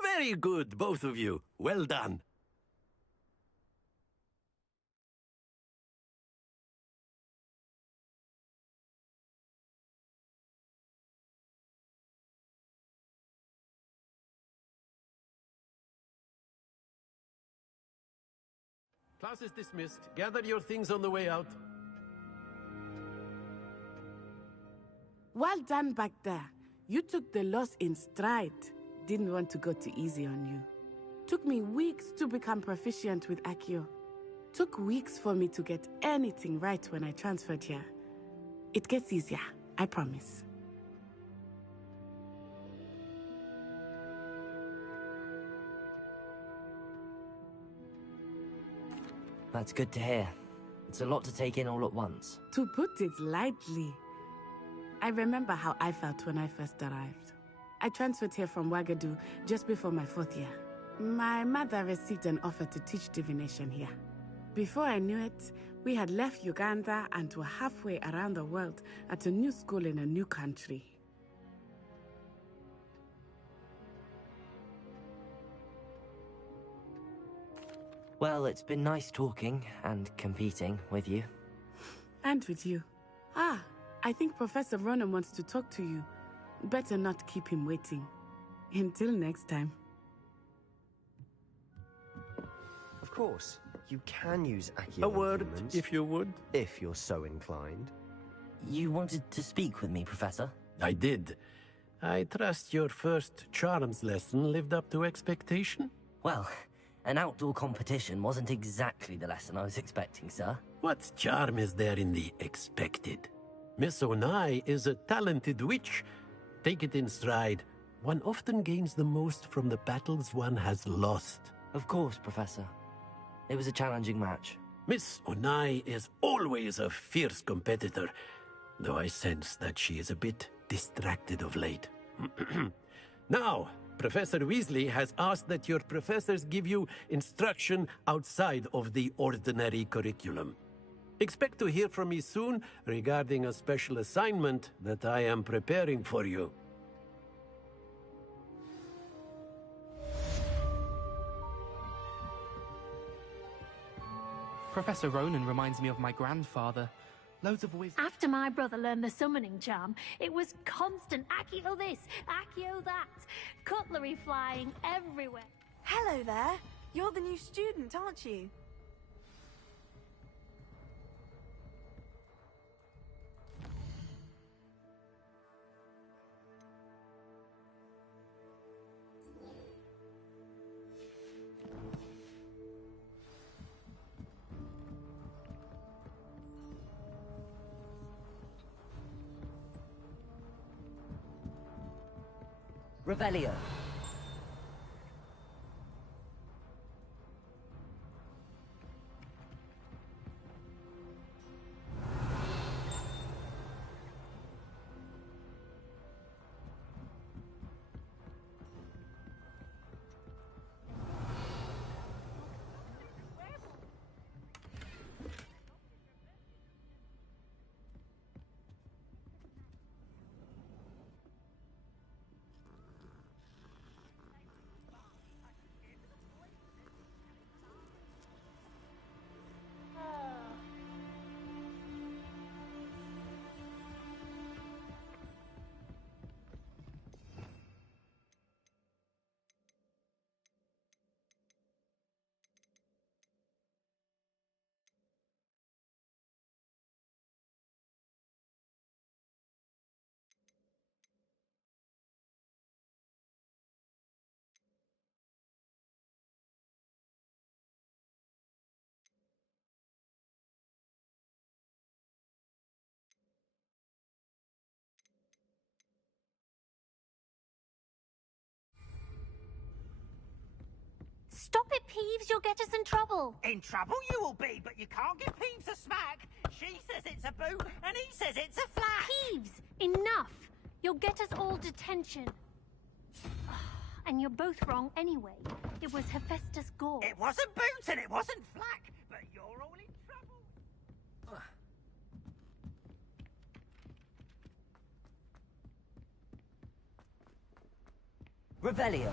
Very good, both of you. Well done. Class is dismissed. Gather your things on the way out. Well done back there. You took the loss in stride. Didn't want to go too easy on you. Took me weeks to become proficient with Accio. Took weeks for me to get anything right when I transferred here. It gets easier, I promise. That's good to hear. It's a lot to take in all at once. To put it lightly, I remember how I felt when I first arrived. I transferred here from Wagadu just before my 4th year. My mother received an offer to teach divination here. Before I knew it, we had left Uganda and were halfway around the world at a new school in a new country. Well, it's been nice talking and competing with you. And with you. Ah, I think Professor Ronan wants to talk to you. Better not keep him waiting. Until next time. Of course, you can use Accio. A word, if you would. If you're so inclined. You wanted to speak with me, Professor? I did. I trust your first charms lesson lived up to expectation? Well, an outdoor competition wasn't exactly the lesson I was expecting, sir. What charm is there in the expected? Miss Onai is a talented witch. Take it in stride. One often gains the most from the battles one has lost. Of course, Professor. It was a challenging match. Miss Onai is always a fierce competitor, though I sense that she is a bit distracted of late. Now, Professor Weasley has asked that your professors give you instruction outside of the ordinary curriculum. Expect to hear from me soon regarding a special assignment that I am preparing for you. Professor Ronan reminds me of my grandfather. Loads of wisdom. After my brother learned the summoning charm, it was constant Accio this, Accio that. Cutlery flying everywhere. Hello there. You're the new student, aren't you? Revelio. Stop it, Peeves, you'll get us in trouble. In trouble you will be, but you can't give Peeves a smack. She says it's a boo, and he says it's a flat. Peeves, enough. You'll get us all detention. And you're both wrong anyway. It was Hephaestus Gore. It wasn't boot and it wasn't flack, but you're all in trouble. Revelio.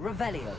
Revelio.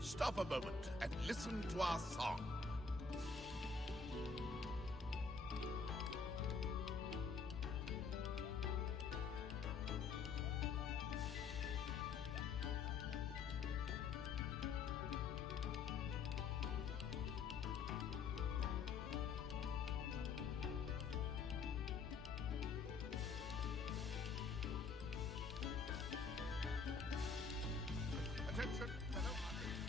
Stop a moment and listen to our song. Attention, fellow artists.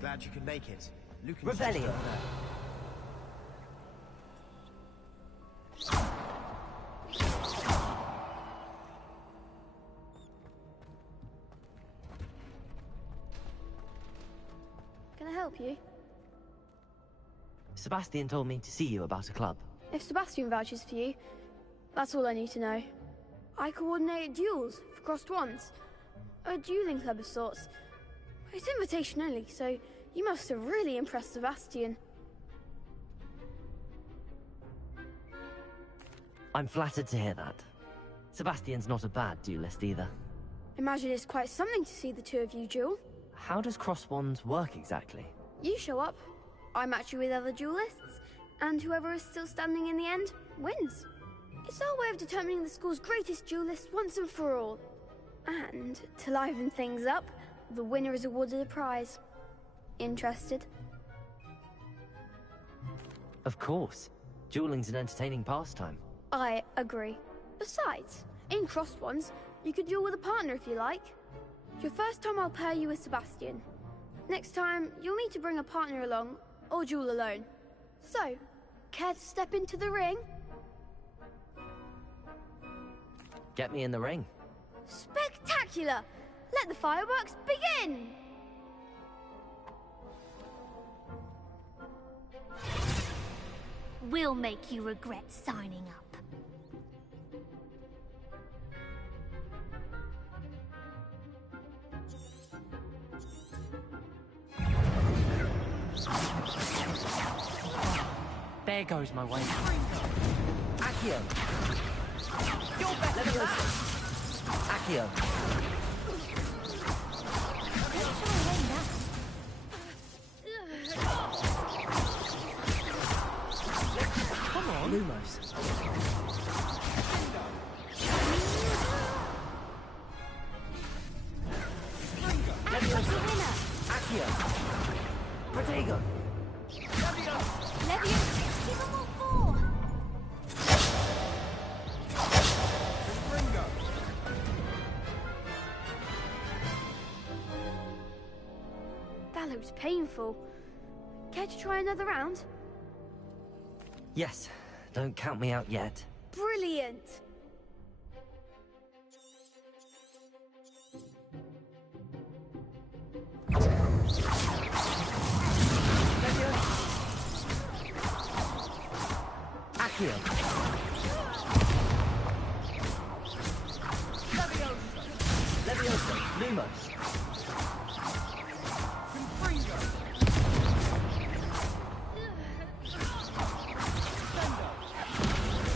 Glad you could make it. Revelio. Can I help you? Sebastian told me to see you about a club. If Sebastian vouches for you, that's all I need to know. I coordinate duels for crossed ones. A dueling club of sorts. It's invitation only, so you must have really impressed Sebastian. I'm flattered to hear that. Sebastian's not a bad duelist either. Imagine it's quite something to see the two of you duel. How does cross wands work exactly? You show up, I match you with other duelists, and whoever is still standing in the end wins. It's our way of determining the school's greatest duelist once and for all. And to liven things up, the winner is awarded a prize. Interested? Of course. Dueling's an entertaining pastime. I agree. Besides, in crossed ones, you could duel with a partner if you like. Your first time I'll pair you with Sebastian. Next time, you'll need to bring a partner along, or duel alone. So, care to step into the ring? Get me in the ring. Spectacular! Let the fireworks begin! We'll make you regret signing up. There goes my way. Accio! You're better than that! Accio! Lumos. Accio. Protego. Leviosa, give them all 4! That looks painful. Care to try another round? Yes, don't count me out yet. Brilliant! Accio. Leviosa. Lumos.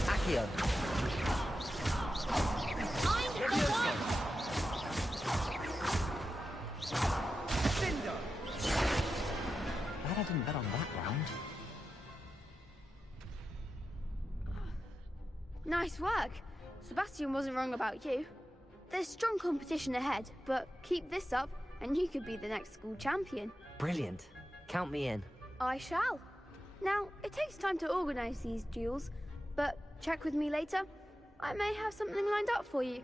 Accio. Glad I didn't bet on that round. Nice work. Sebastian wasn't wrong about you. There's strong competition ahead, but keep this up and you could be the next school champion. Brilliant. Count me in. I shall. Now, it takes time to organize these duels, but check with me later. I may have something lined up for you.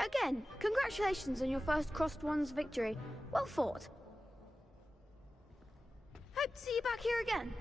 Again, congratulations on your first Crossed Ones victory. Well fought. Hope to see you back here again.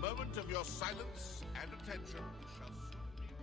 Moment of your silence and attention shall soon be.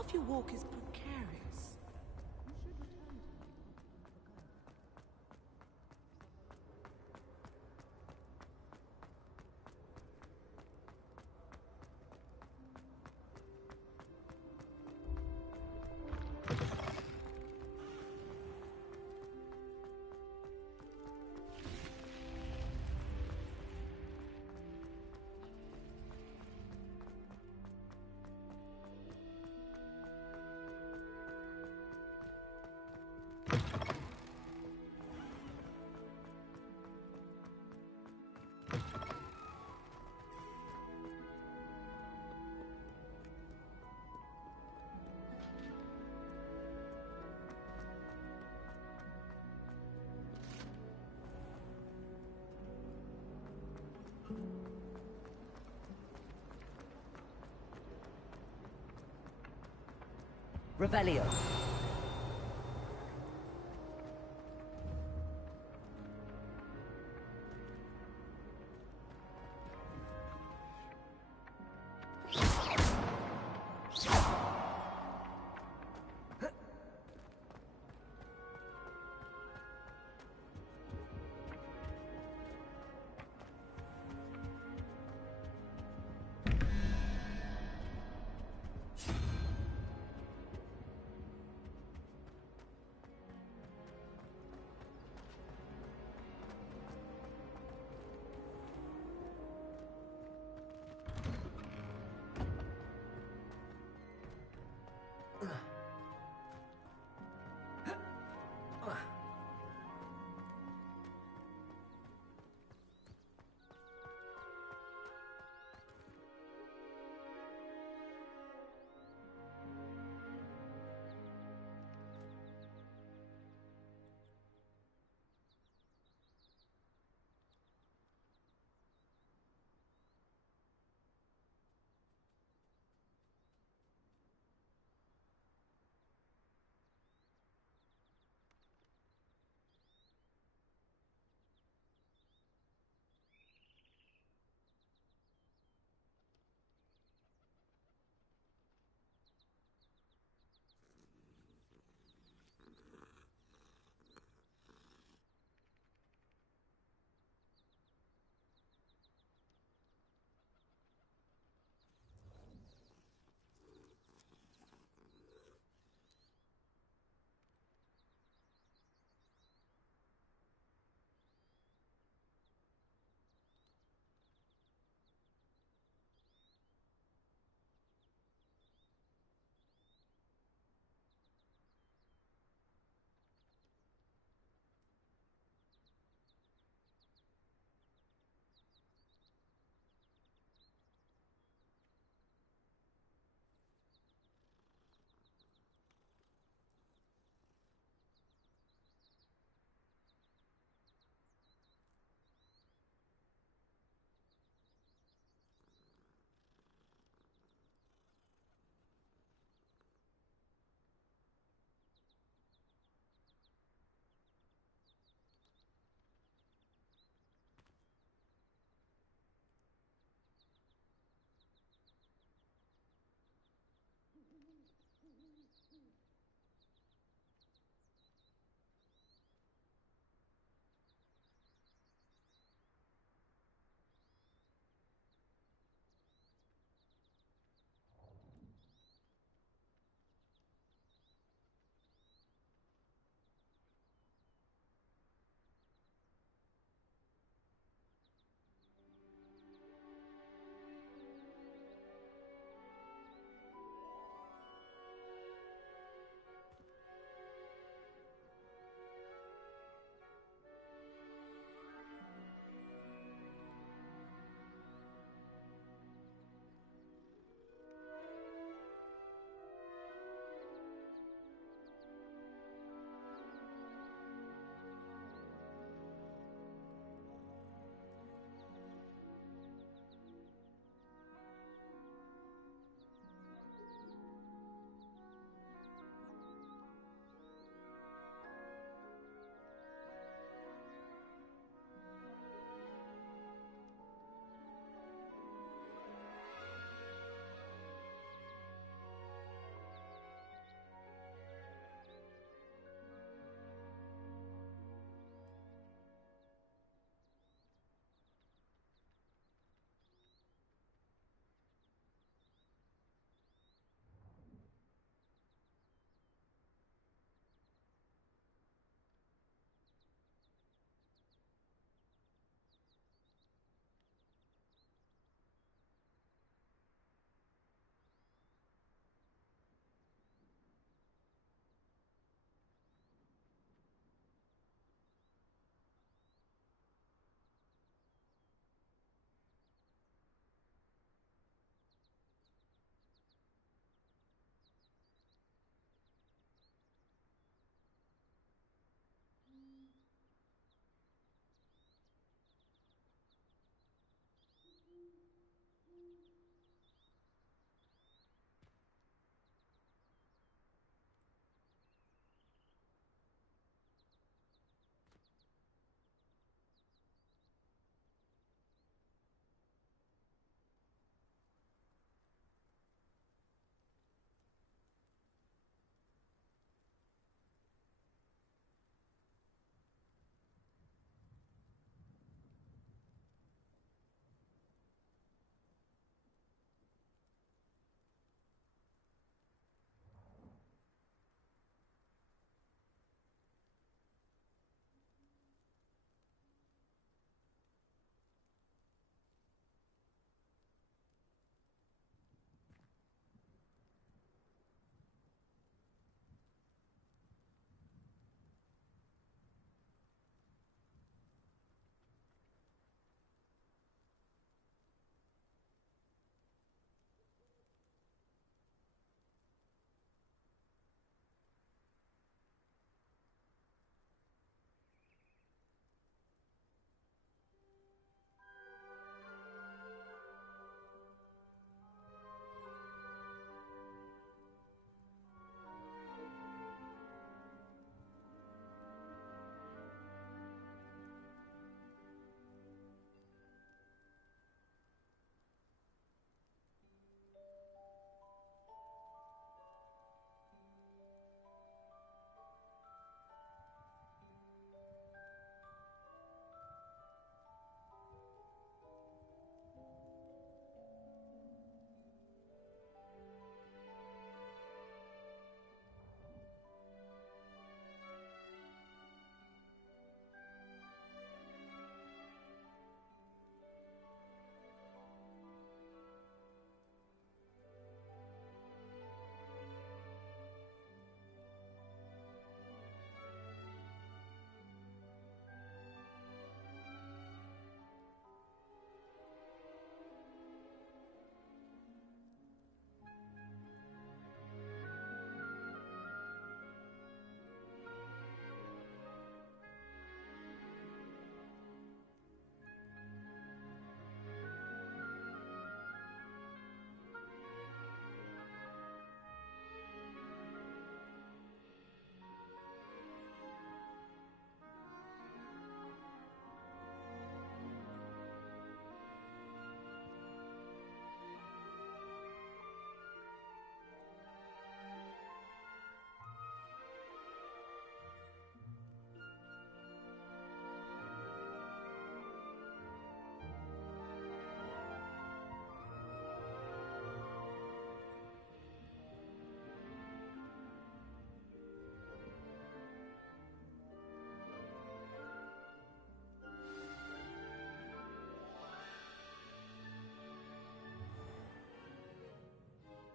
half your walk is precarious. Revelio.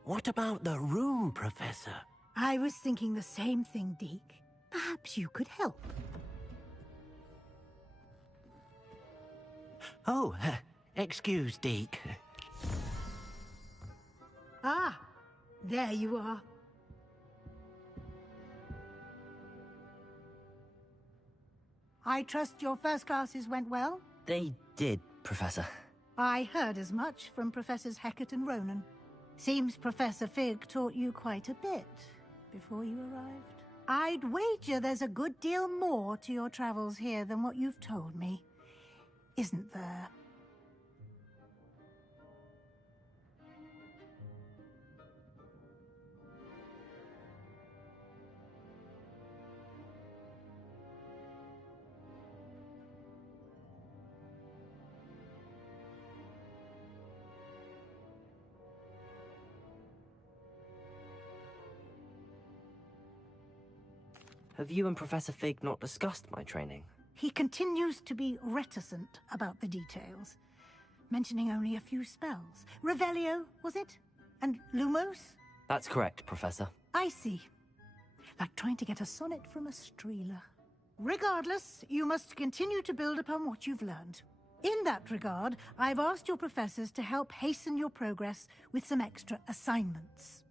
What about the room, Professor? I was thinking the same thing, Deke. Perhaps you could help. Oh, excuse, Deke. Ah, there you are. I trust your first classes went well? They did, Professor. I heard as much from Professors Hecat and Ronan. Seems Professor Fig taught you quite a bit before you arrived. I'd wager there's a good deal more to your travels here than what you've told me. Isn't there? Have you and Professor Fig not discussed my training? He continues to be reticent about the details, mentioning only a few spells. Revelio, was it? And Lumos? That's correct, Professor. I see. Like trying to get a sonnet from a streeler. Regardless, you must continue to build upon what you've learned. In that regard, I've asked your professors to help hasten your progress with some extra assignments.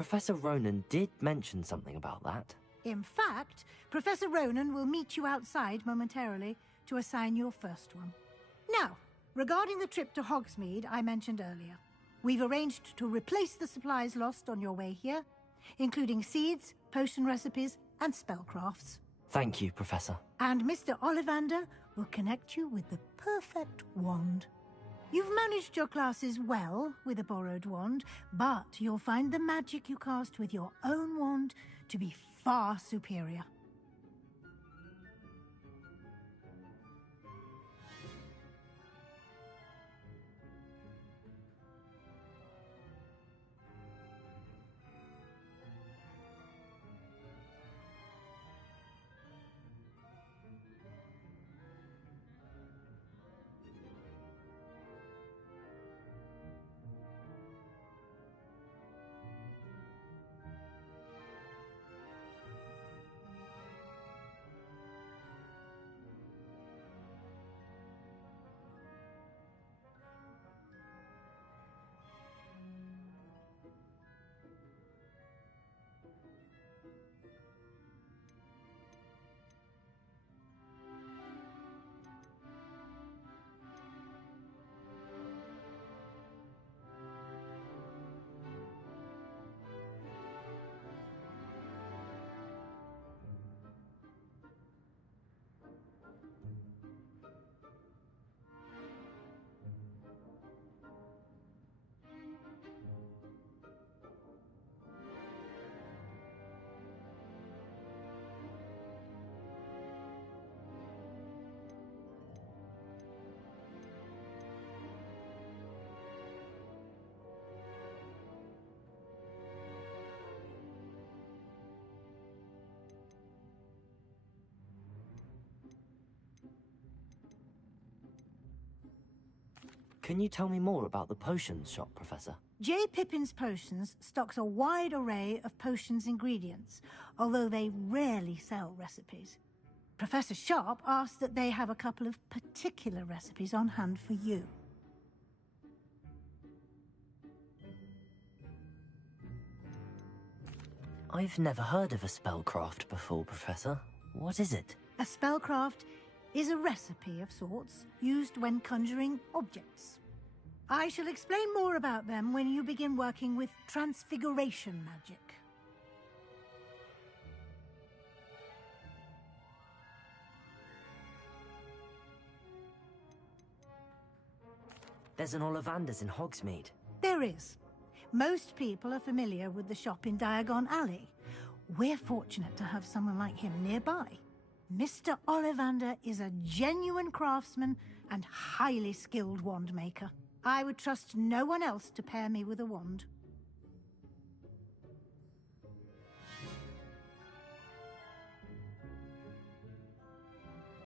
Professor Ronan did mention something about that. In fact, Professor Ronan will meet you outside momentarily to assign your first one. Now, regarding the trip to Hogsmeade I mentioned earlier, we've arranged to replace the supplies lost on your way here, including seeds, potion recipes, and spellcrafts. Thank you, Professor. And Mr. Ollivander will connect you with the perfect wand. You've managed your classes well with a borrowed wand, but you'll find the magic you cast with your own wand to be far superior. Can you tell me more about the potions shop, Professor? J. Pippin's Potions stocks a wide array of potions ingredients, although they rarely sell recipes. Professor Sharp asked that they have a couple of particular recipes on hand for you. I've never heard of a spellcraft before, Professor. What is it? A spellcraft is a recipe of sorts used when conjuring objects. I shall explain more about them when you begin working with transfiguration magic. There's an Ollivander's in Hogsmeade. There is. Most people are familiar with the shop in Diagon Alley. We're fortunate to have someone like him nearby. Mr. Ollivander is a genuine craftsman and highly skilled wand maker. I would trust no one else to pair me with a wand.